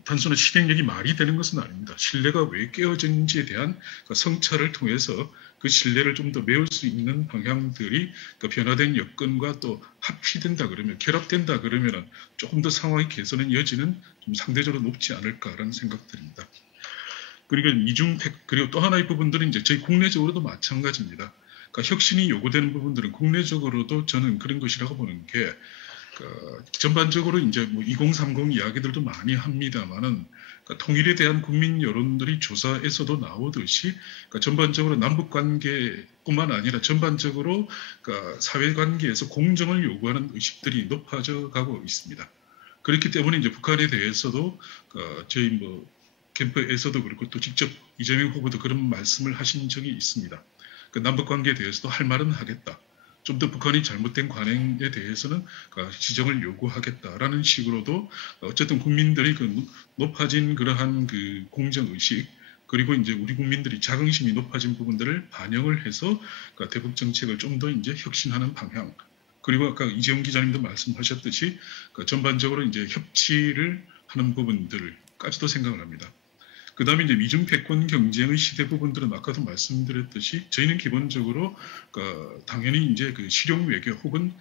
단순한 실행력이 말이 되는 것은 아닙니다. 신뢰가 왜 깨어졌는지에 대한 성찰을 통해서 그 신뢰를 좀 더 메울 수 있는 방향들이 변화된 여건과 또 합치된다 그러면, 결합된다 그러면 조금 더 상황이 개선의 여지는 좀 상대적으로 높지 않을까라는 생각들입니다. 그리고 또 하나의 부분들은 이제 저희 국내적으로도 마찬가지입니다. 그러니까 혁신이 요구되는 부분들은 국내적으로도 저는 그런 것이라고 보는 게, 전반적으로 이제 뭐 2030 이야기들도 많이 합니다만은, 그러니까 통일에 대한 국민 여론들이 조사에서도 나오듯이, 그러니까 전반적으로 남북 관계뿐만 아니라 전반적으로 그러니까 사회 관계에서 공정을 요구하는 의식들이 높아져 가고 있습니다. 그렇기 때문에 이제 북한에 대해서도 저희 뭐 캠프에서도 그렇고 또 직접 이재명 후보도 그런 말씀을 하신 적이 있습니다. 남북 관계에 대해서도 할 말은 하겠다. 좀 더 북한이 잘못된 관행에 대해서는 지정을 요구하겠다라는 식으로도 어쨌든 국민들이 높아진 그러한 공정의식, 그리고 이제 우리 국민들이 자긍심이 높아진 부분들을 반영을 해서 대북 정책을 좀 더 이제 혁신하는 방향, 그리고 아까 이재용 기자님도 말씀하셨듯이 전반적으로 이제 협치를 하는 부분들까지도 생각을 합니다. 그 다음에 이제 미중 패권 경쟁의 시대 부분들은 아까도 말씀드렸듯이 저희는 기본적으로 당연히 이제 실용 외교 혹은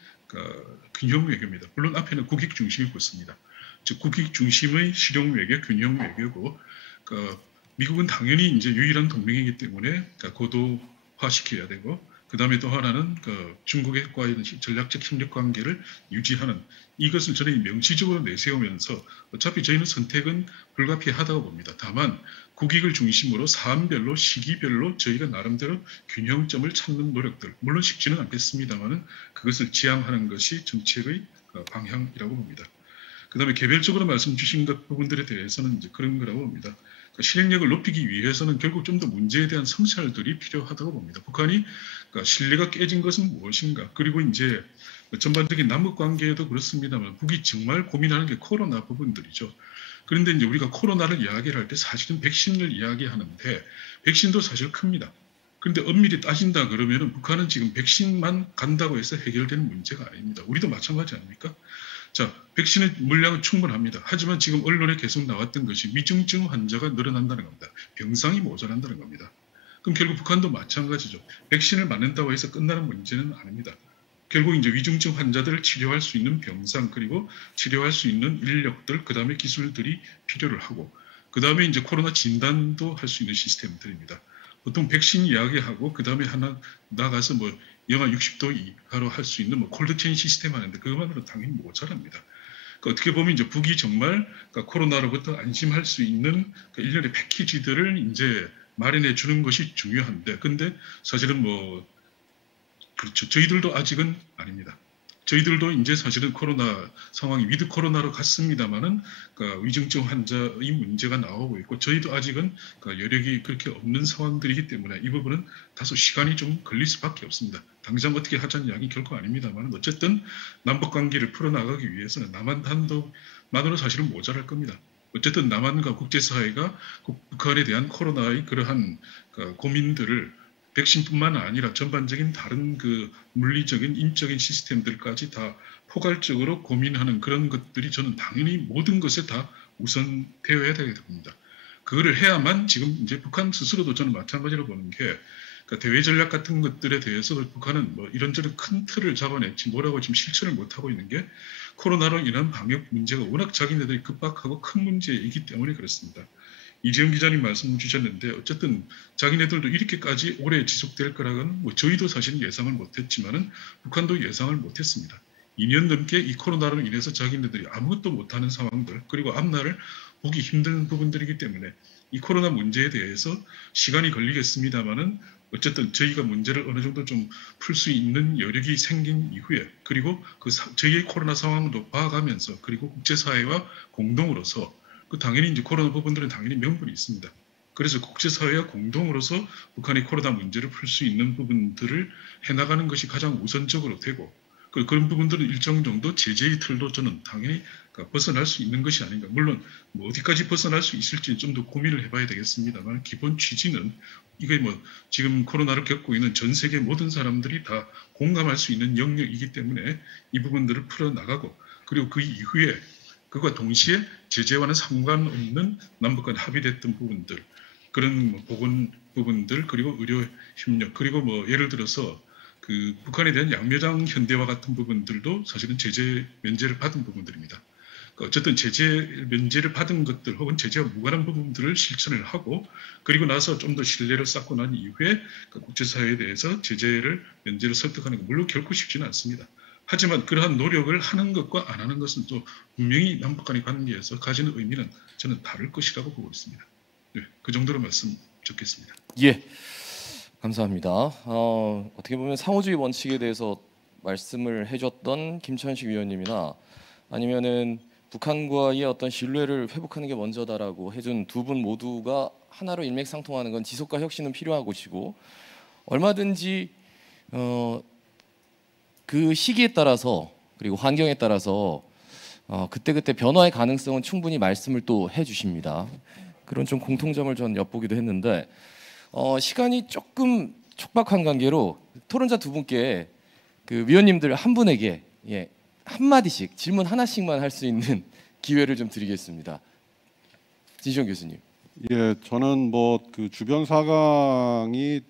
균형 외교입니다. 물론 앞에는 국익 중심이 붙습니다. 즉 국익 중심의 실용 외교, 균형 외교고, 미국은 당연히 이제 유일한 동맹이기 때문에 고도화시켜야 되고, 그 다음에 또 하나는 중국과의 전략적 협력 관계를 유지하는, 이것을 저는 명시적으로 내세우면서 어차피 저희는 선택은 불가피하다고 봅니다. 다만 국익을 중심으로 사안별로 시기별로 저희가 나름대로 균형점을 찾는 노력들, 물론 쉽지는 않겠습니다만은 그것을 지향하는 것이 정책의 방향이라고 봅니다. 그 다음에 개별적으로 말씀 주신 것 부분들에 대해서는 이제 그런 거라고 봅니다. 실행력을 높이기 위해서는 결국 좀 더 문제에 대한 성찰들이 필요하다고 봅니다. 북한이 신뢰가 깨진 것은 무엇인가, 그리고 이제 전반적인 남북 관계에도 그렇습니다만 북이 정말 고민하는 게 코로나 부분들이죠. 그런데 이제 우리가 코로나를 이야기를 할 때 사실은 백신을 이야기하는데 백신도 사실 큽니다. 그런데 엄밀히 따진다 그러면은 북한은 지금 백신만 간다고 해서 해결되는 문제가 아닙니다. 우리도 마찬가지 아닙니까? 자, 백신의 물량은 충분합니다. 하지만 지금 언론에 계속 나왔던 것이 위중증 환자가 늘어난다는 겁니다. 병상이 모자란다는 겁니다. 그럼 결국 북한도 마찬가지죠. 백신을 맞는다고 해서 끝나는 문제는 아닙니다. 결국 이제 위중증 환자들을 치료할 수 있는 병상, 그리고 치료할 수 있는 인력들, 그 다음에 기술들이 필요를 하고, 그 다음에 이제 코로나 진단도 할 수 있는 시스템들입니다. 보통 백신 이야기하고 그 다음에 하나 나가서 뭐 영하 60도 이하로 할 수 있는 뭐 콜드체인 시스템 하는데 그것만으로 당연히 모자랍니다. 그러니까 어떻게 보면 이제 북이 정말 코로나로부터 안심할 수 있는 일련의 패키지들을 이제 마련해 주는 것이 중요한데, 근데 사실은 뭐 그렇죠. 저희들도 아직은 아닙니다. 저희들도 이제 사실은 코로나 상황이 위드 코로나로 갔습니다만은 위중증 환자의 문제가 나오고 있고, 저희도 아직은 여력이 그렇게 없는 상황들이기 때문에 이 부분은 다소 시간이 좀 걸릴 수밖에 없습니다. 당장 어떻게 하자는 이야기 결코 아닙니다만 어쨌든 남북 관계를 풀어나가기 위해서는 남한 단독만으로 사실은 모자랄 겁니다. 어쨌든 남한과 국제사회가 북한에 대한 코로나의 그러한 고민들을 백신뿐만 아니라 전반적인 다른 물리적인 인적인 시스템들까지 다 포괄적으로 고민하는 그런 것들이 저는 당연히 모든 것에 다 우선 되어야 되게 됩니다. 그거를 해야만 지금 이제 북한 스스로도 저는 마찬가지로 보는 게 그러니까 대외 전략 같은 것들에 대해서도 북한은 뭐 이런저런 큰 틀을 잡아냈지 뭐라고 지금 실천을 못하고 있는 게 코로나로 인한 방역 문제가 워낙 자기네들이 급박하고 큰 문제이기 때문에 그렇습니다. 이재용 기자님 말씀 주셨는데 어쨌든 자기네들도 이렇게까지 오래 지속될 거라고는 뭐 저희도 사실 예상을 못했지만은 북한도 예상을 못했습니다. 2년 넘게 이 코로나로 인해서 자기네들이 아무것도 못하는 상황들 그리고 앞날을 보기 힘든 부분들이기 때문에 이 코로나 문제에 대해서 시간이 걸리겠습니다만은 어쨌든 저희가 문제를 어느 정도 좀 풀 수 있는 여력이 생긴 이후에 그리고 저희의 코로나 상황도 봐가면서 그리고 국제사회와 공동으로서 그 당연히 이제 코로나 부분들은 당연히 명분이 있습니다. 그래서 국제사회와 공동으로서 북한의 코로나 문제를 풀 수 있는 부분들을 해나가는 것이 가장 우선적으로 되고 그런 부분들은 일정 정도 제재의 틀도 저는 당연히 벗어날 수 있는 것이 아닌가. 물론 뭐 어디까지 벗어날 수 있을지 좀 더 고민을 해봐야 되겠습니다만 기본 취지는 이게 뭐 지금 코로나를 겪고 있는 전 세계 모든 사람들이 다 공감할 수 있는 영역이기 때문에 이 부분들을 풀어나가고 그리고 그 이후에 그와 동시에 제재와는 상관없는 남북 간 합의됐던 부분들 그런 뭐 보건 부분들 그리고 의료 협력 그리고 뭐 예를 들어서 그 북한에 대한 양묘장 현대화 같은 부분들도 사실은 제재 면제를 받은 부분들입니다. 그러니까 어쨌든 제재 면제를 받은 것들 혹은 제재와 무관한 부분들을 실천을 하고 그리고 나서 좀 더 신뢰를 쌓고 난 이후에 그 국제사회에 대해서 제재를 면제를 설득하는 것 물론 결코 쉽지는 않습니다. 하지만 그러한 노력을 하는 것과 안 하는 것은 또 분명히 남북 간의 관계에서 가지는 의미는 저는 다를 것이라고 보고 있습니다. 네, 그 정도로 말씀 듣겠습니다. 예, 감사합니다. 어떻게 보면 상호주의 원칙에 대해서 말씀을 해줬던 김천식 위원님이나 아니면은 북한과의 어떤 신뢰를 회복하는 게 먼저다라고 해준 두 분 모두가 하나로 일맥상통하는 건 지속과 혁신은 필요한 것이고 얼마든지 그 시기에 따라서 그리고 환경에 따라서 그때그때 변화의 가능성은 충분히 말씀을 또 해주십니다. 그런 좀 공통점을 전 엿보기도 했는데 시간이 조금 촉박한 관계로 토론자 두 분께 그 위원님들 한 분에게 한 마디씩 질문 하나씩만 할 수 있는 기회를 좀 드리겠습니다. 진시영 교수님. 예, 저는 뭐 그 주변 사강이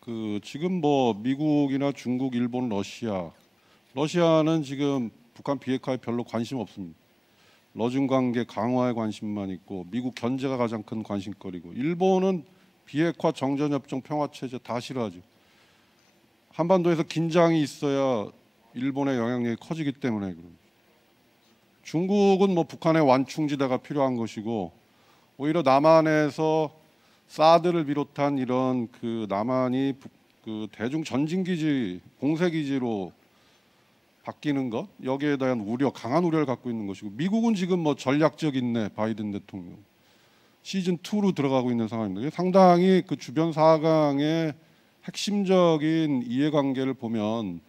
그 지금 뭐 미국이나 중국, 일본, 러시아는 지금 북한 비핵화에 별로 관심 없습니다. 러중 관계 강화에 관심만 있고 미국 견제가 가장 큰 관심거리고 일본은 비핵화, 정전협정, 평화체제 다 싫어하죠. 한반도에서 긴장이 있어야 일본의 영향력이 커지기 때문에 그런. 중국은 뭐 북한의 완충지대가 필요한 것이고 오히려 남한에서 사드를 비롯한 이런 그 남한이 그 대중 전진기지, 공세기지로 바뀌는 것 여기에 대한 우려, 강한 우려를 갖고 있는 것이고 미국은 지금 뭐 전략적 인내 바이든 대통령 시즌 2로 들어가고 있는 상황입니다. 상당히 그 주변 사강의 핵심적인 이해관계를 보면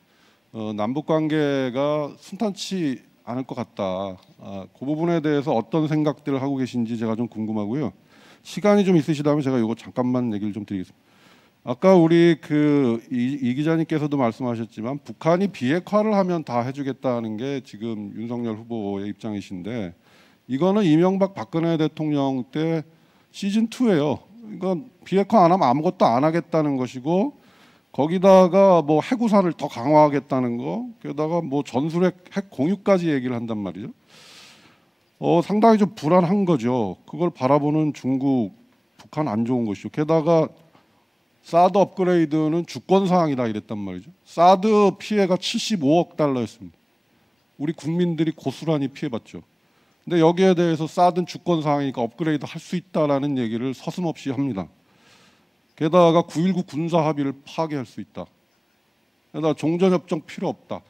남북 관계가 순탄치 않을 것 같다. 그 부분에 대해서 어떤 생각들을 하고 계신지 제가 좀 궁금하고요. 시간이 좀 있으시다면 제가 이거 잠깐만 얘기를 좀 드리겠습니다. 아까 우리 그 이 기자님께서도 말씀하셨지만 북한이 비핵화를 하면 다 해주겠다는 게 지금 윤석열 후보의 입장이신데 이거는 이명박 박근혜 대통령 때 시즌 2예요. 그러니까 비핵화 안 하면 아무것도 안 하겠다는 것이고 거기다가 뭐 핵우산을 더 강화하겠다는 거, 게다가 뭐 전술핵 핵 공유까지 얘기를 한단 말이죠. 상당히 좀 불안한 거죠. 그걸 바라보는 중국, 북한 안 좋은 것이죠. 게다가 사드 업그레이드는 주권 사항이다 이랬단 말이죠. 사드 피해가 75억 달러였습니다. 우리 국민들이 고스란히 피해봤죠. 근데 여기에 대해서 사드는 주권 사항이니까 업그레이드 할 수 있다라는 얘기를 서슴없이 합니다. 게다가 9.19 군사 합의를 파기할 수 있다. 게다가 종전협정 필요 없다.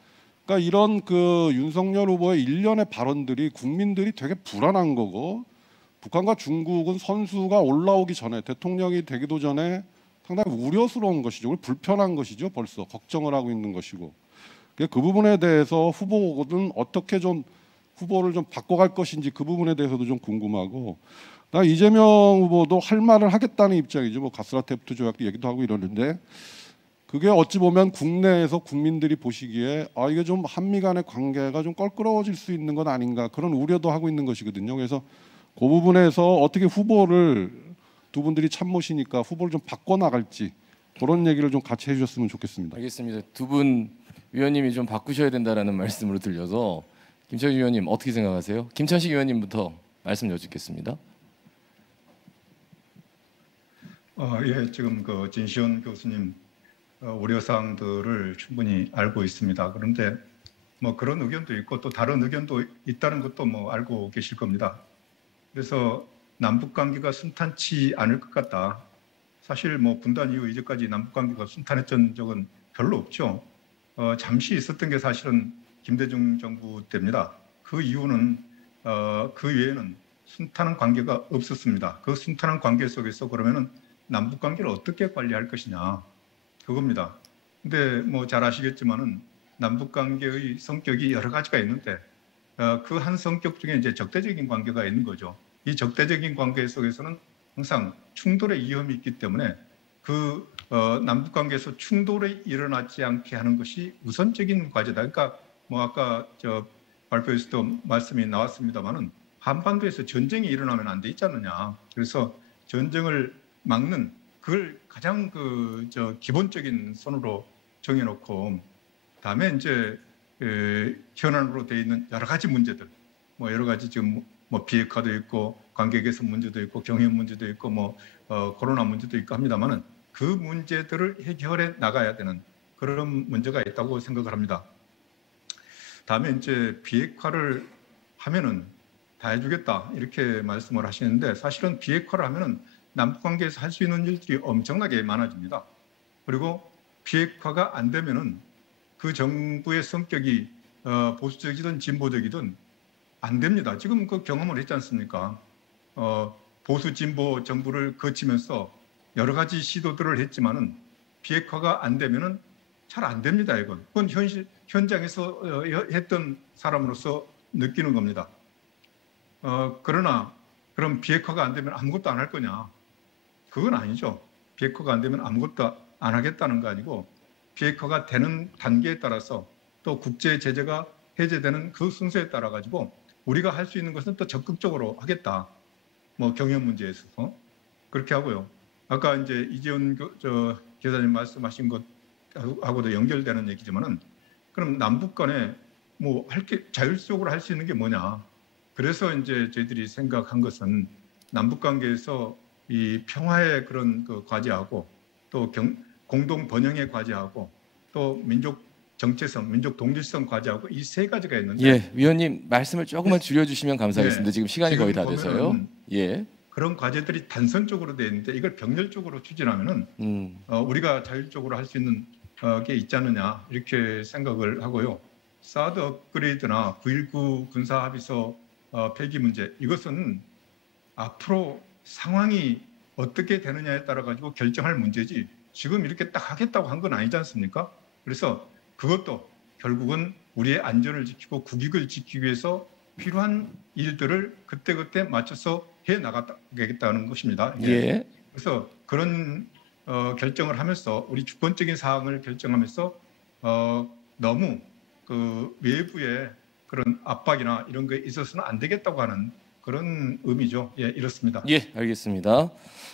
그러니까 이런 그 윤석열 후보의 일련의 발언들이 국민들이 되게 불안한 거고 북한과 중국은 선수가 올라오기 전에 대통령이 되기도 전에 상당히 우려스러운 것이죠. 불편한 것이죠. 벌써 걱정을 하고 있는 것이고 그 부분에 대해서 후보는 어떻게 좀 후보를 좀 바꿔갈 것인지 그 부분에 대해서도 좀 궁금하고 이재명 후보도 할 말을 하겠다는 입장이죠. 뭐 가스라테프트 조약 얘기도 하고 이러는데 그게 어찌 보면 국내에서 국민들이 보시기에 이게 좀 한미 간의 관계가 좀 껄끄러워질 수 있는 건 아닌가 그런 우려도 하고 있는 것이거든요. 그래서 그 부분에서 어떻게 후보를 두 분들이 참모시니까 후보를 좀 바꿔나갈지 그런 얘기를 좀 같이 해주셨으면 좋겠습니다. 알겠습니다. 두 분 위원님이 좀 바꾸셔야 된다라는 말씀으로 들려서 김천식 위원님 어떻게 생각하세요? 김천식 위원님부터 말씀 여쭙겠습니다. 예, 지금 그 진시현 교수님 우려 사항들을 충분히 알고 있습니다. 그런데 뭐 그런 의견도 있고 또 다른 의견도 있다는 것도 뭐 알고 계실 겁니다. 그래서 남북 관계가 순탄치 않을 것 같다. 사실 뭐 분단 이후 이제까지 남북 관계가 순탄했던 적은 별로 없죠. 잠시 있었던 게 사실은 김대중 정부 때입니다. 그 이후는 그 외에는 순탄한 관계가 없었습니다. 그 순탄한 관계 속에서 그러면은 남북 관계를 어떻게 관리할 것이냐 그겁니다. 근데 뭐 잘 아시겠지만은 남북 관계의 성격이 여러 가지가 있는데 그 한 성격 중에 이제 적대적인 관계가 있는 거죠. 이 적대적인 관계 속에서는 항상 충돌의 위험이 있기 때문에 그 남북 관계에서 충돌이 일어나지 않게 하는 것이 우선적인 과제다. 그러니까 뭐 아까 저 발표에서도 말씀이 나왔습니다만은 한반도에서 전쟁이 일어나면 안 돼 있지 않느냐. 그래서 전쟁을 막는 그걸 가장 기본적인 선으로 정해놓고 다음에 이제 현안으로 돼 있는 여러 가지 문제들, 뭐 여러 가지 지금 뭐 비핵화도 있고 관계 개선 문제도 있고 경영 문제도 있고 뭐 코로나 문제도 있고 합니다만은 그 문제들을 해결해 나가야 되는 그런 문제가 있다고 생각을 합니다. 다음에 이제 비핵화를 하면은 다 해주겠다 이렇게 말씀을 하시는데 사실은 비핵화를 하면은 남북 관계에서 할 수 있는 일들이 엄청나게 많아집니다. 그리고 비핵화가 안 되면은 그 정부의 성격이 보수적이든 진보적이든 안 됩니다. 지금 그 경험을 했지 않습니까? 보수 진보 정부를 거치면서 여러 가지 시도들을 했지만은 비핵화가 안 되면은 잘 안 됩니다. 이건 그건 현장에서 했던 사람으로서 느끼는 겁니다. 그러나 그럼 비핵화가 안 되면 아무것도 안 할 거냐? 그건 아니죠. 비핵화가 안 되면 아무것도 안 하겠다는 거 아니고 비핵화가 되는 단계에 따라서 또 국제 제재가 해제되는 그 순서에 따라 가지고 우리가 할 수 있는 것은 또 적극적으로 하겠다. 뭐 경영 문제에 있어서 그렇게 하고요. 아까 이제 이재원 기자님 말씀하신 것하고도 연결되는 얘기지만은 그럼 남북 간에 뭐 할 게 자율적으로 할 수 있는 게 뭐냐? 그래서 이제 저희들이 생각한 것은 남북 관계에서 이 평화의 그런 그 과제하고 또 공동 번영의 과제하고 또 민족 정체성, 민족 동질성 과제하고 이 세 가지가 있는데 예, 위원님 말씀을 조금만 줄여주시면 감사하겠습니다. 예, 지금 시간이 거의 다 지금 돼서요. 예. 그런 과제들이 단선적으로 돼 있는데 이걸 병렬적으로 추진하면은 우리가 자율적으로 할 수 있는 게 있지 않느냐 이렇게 생각을 하고요. 사드 업그레이드나 9.19 군사 합의서 폐기 문제 이것은 앞으로 상황이 어떻게 되느냐에 따라 가지고 결정할 문제지 지금 이렇게 딱 하겠다고 한 건 아니지 않습니까? 그래서 그것도 결국은 우리의 안전을 지키고 국익을 지키기 위해서 필요한 일들을 그때그때 맞춰서 해 나가겠다는 것입니다. 예. 그래서 그런 결정을 하면서 우리 주권적인 사항을 결정하면서 너무 그 외부의 그런 압박이나 이런 거에 있어서는 안 되겠다고 하는 그런 의미죠. 예, 이렇습니다. 예, 알겠습니다.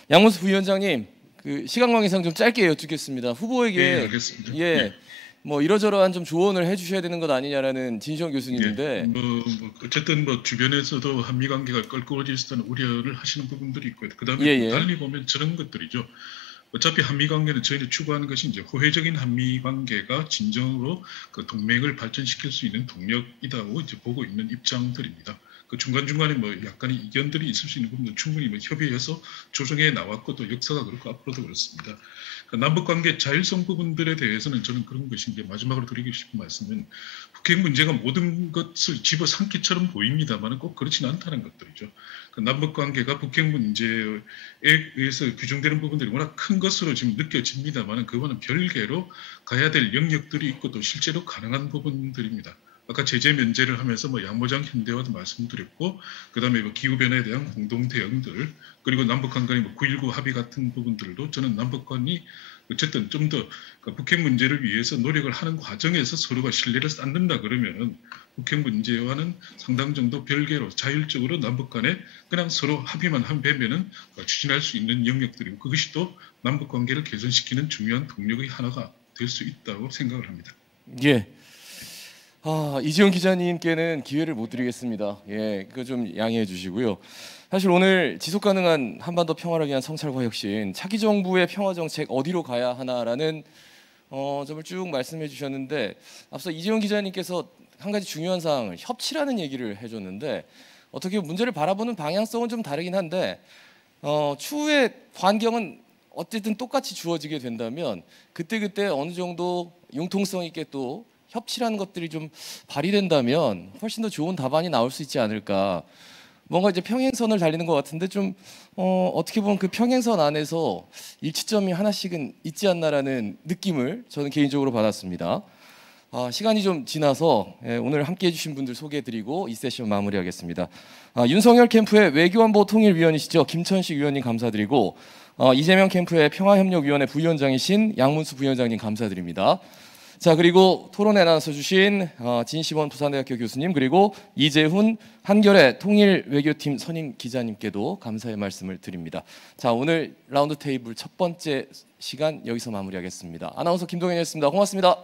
양문수 부위원장님, 그 시간 관계상 좀 짧게 여쭙겠습니다. 후보에게 예, 알겠습니다. 예, 뭐 이러저러한 좀 조언을 해주셔야 되는 것 아니냐라는 진시황 교수님인데, 어쨌든 뭐 주변에서도 한미 관계가 껄끄러워질 수 있다는 우려를 하시는 부분들이 있고요. 그다음에 예. 달리 보면 저런 것들이죠. 어차피 한미 관계는 저희는 추구하는 것이 이제 호혜적인 한미 관계가 진정으로 그 동맹을 발전시킬 수 있는 동력이다고 이제 보고 있는 입장들입니다. 그 중간중간에 뭐 약간의 이견들이 있을 수 있는 부분도 충분히 뭐 협의해서 조정해 나왔고 또 역사가 그렇고 앞으로도 그렇습니다. 그 남북관계 자율성 부분들에 대해서는 저는 그런 것인데 마지막으로 드리고 싶은 말씀은 북핵 문제가 모든 것을 집어삼키처럼 보입니다만 꼭 그렇지는 않다는 것들이죠. 그 남북관계가 북핵 문제에 의해서 규정되는 부분들이 워낙 큰 것으로 지금 느껴집니다만 그거는 별개로 가야 될 영역들이 있고 또 실제로 가능한 부분들입니다. 아까 제재 면제를 하면서 뭐 양보장 현대화도 말씀드렸고 그다음에 뭐 기후 변화에 대한 공동 대응들 그리고 남북 간간의 뭐 9.19 합의 같은 부분들도 저는 남북 간이 어쨌든 좀 더 북핵 문제를 위해서 노력을 하는 과정에서 서로가 신뢰를 쌓는다 그러면은 북핵 문제와는 상당 정도 별개로 자율적으로 남북 간에 그냥 서로 합의만 하면은 추진할 수 있는 영역들이고 그것이 또 남북 관계를 개선시키는 중요한 동력의 하나가 될 수 있다고 생각을 합니다. 예. 이지영 기자님께는 기회를 못 드리겠습니다. 예, 그거 좀 양해해 주시고요. 사실 오늘 지속 가능한 한반도 평화를 위한 성찰과 혁신, 차기 정부의 평화 정책 어디로 가야 하나라는 점을 쭉 말씀해 주셨는데 앞서 이지영 기자님께서 한 가지 중요한 사항을 협치라는 얘기를 해줬는데 어떻게 문제를 바라보는 방향성은 좀 다르긴 한데 추후의 환경은 어쨌든 똑같이 주어지게 된다면 그때 어느 정도 융통성 있게 또 협치라는 것들이 좀 발휘된다면 훨씬 더 좋은 답안이 나올 수 있지 않을까. 뭔가 이제 평행선을 달리는 것 같은데 좀 어떻게 보면 그 평행선 안에서 일치점이 하나씩은 있지 않나라는 느낌을 저는 개인적으로 받았습니다. 시간이 좀 지나서 오늘 함께해 주신 분들 소개해드리고 이 세션 마무리하겠습니다. 윤석열 캠프의 외교안보 통일위원이시죠. 김천식 위원님 감사드리고 이재명 캠프의 평화협력위원회 부위원장이신 양문수 부위원장님 감사드립니다. 자, 그리고 토론에 나서 주신 진시원 부산대학교 교수님 그리고 이재훈 한겨레 통일외교팀 선임 기자님께도 감사의 말씀을 드립니다. 자, 오늘 라운드 테이블 첫 번째 시간 여기서 마무리하겠습니다. 아나운서 김동현이었습니다. 고맙습니다.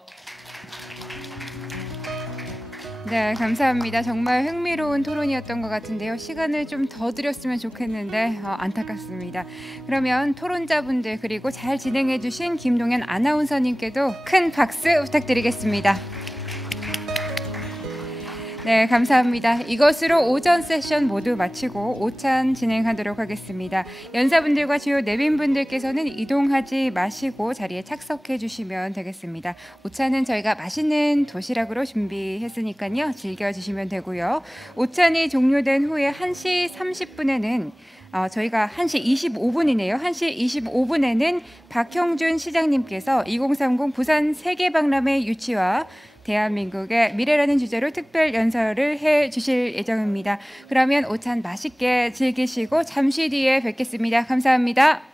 네, 감사합니다. 정말 흥미로운 토론이었던 것 같은데요. 시간을 좀 더 드렸으면 좋겠는데 안타깝습니다. 그러면 토론자분들 그리고 잘 진행해 주신 김동현 아나운서님께도 큰 박수 부탁드리겠습니다. 네, 감사합니다. 이것으로 오전 세션 모두 마치고 오찬 진행하도록 하겠습니다. 연사분들과 주요 내빈분들께서는 이동하지 마시고 자리에 착석해 주시면 되겠습니다. 오찬은 저희가 맛있는 도시락으로 준비했으니까요. 즐겨주시면 되고요. 오찬이 종료된 후에 1시 30분에는 저희가 1시 25분이네요. 1시 25분에는 박형준 시장님께서 2030 부산 세계박람회 유치와 대한민국의 미래라는 주제로 특별 연설을 해주실 예정입니다. 그러면 오찬 맛있게 즐기시고 잠시 뒤에 뵙겠습니다. 감사합니다.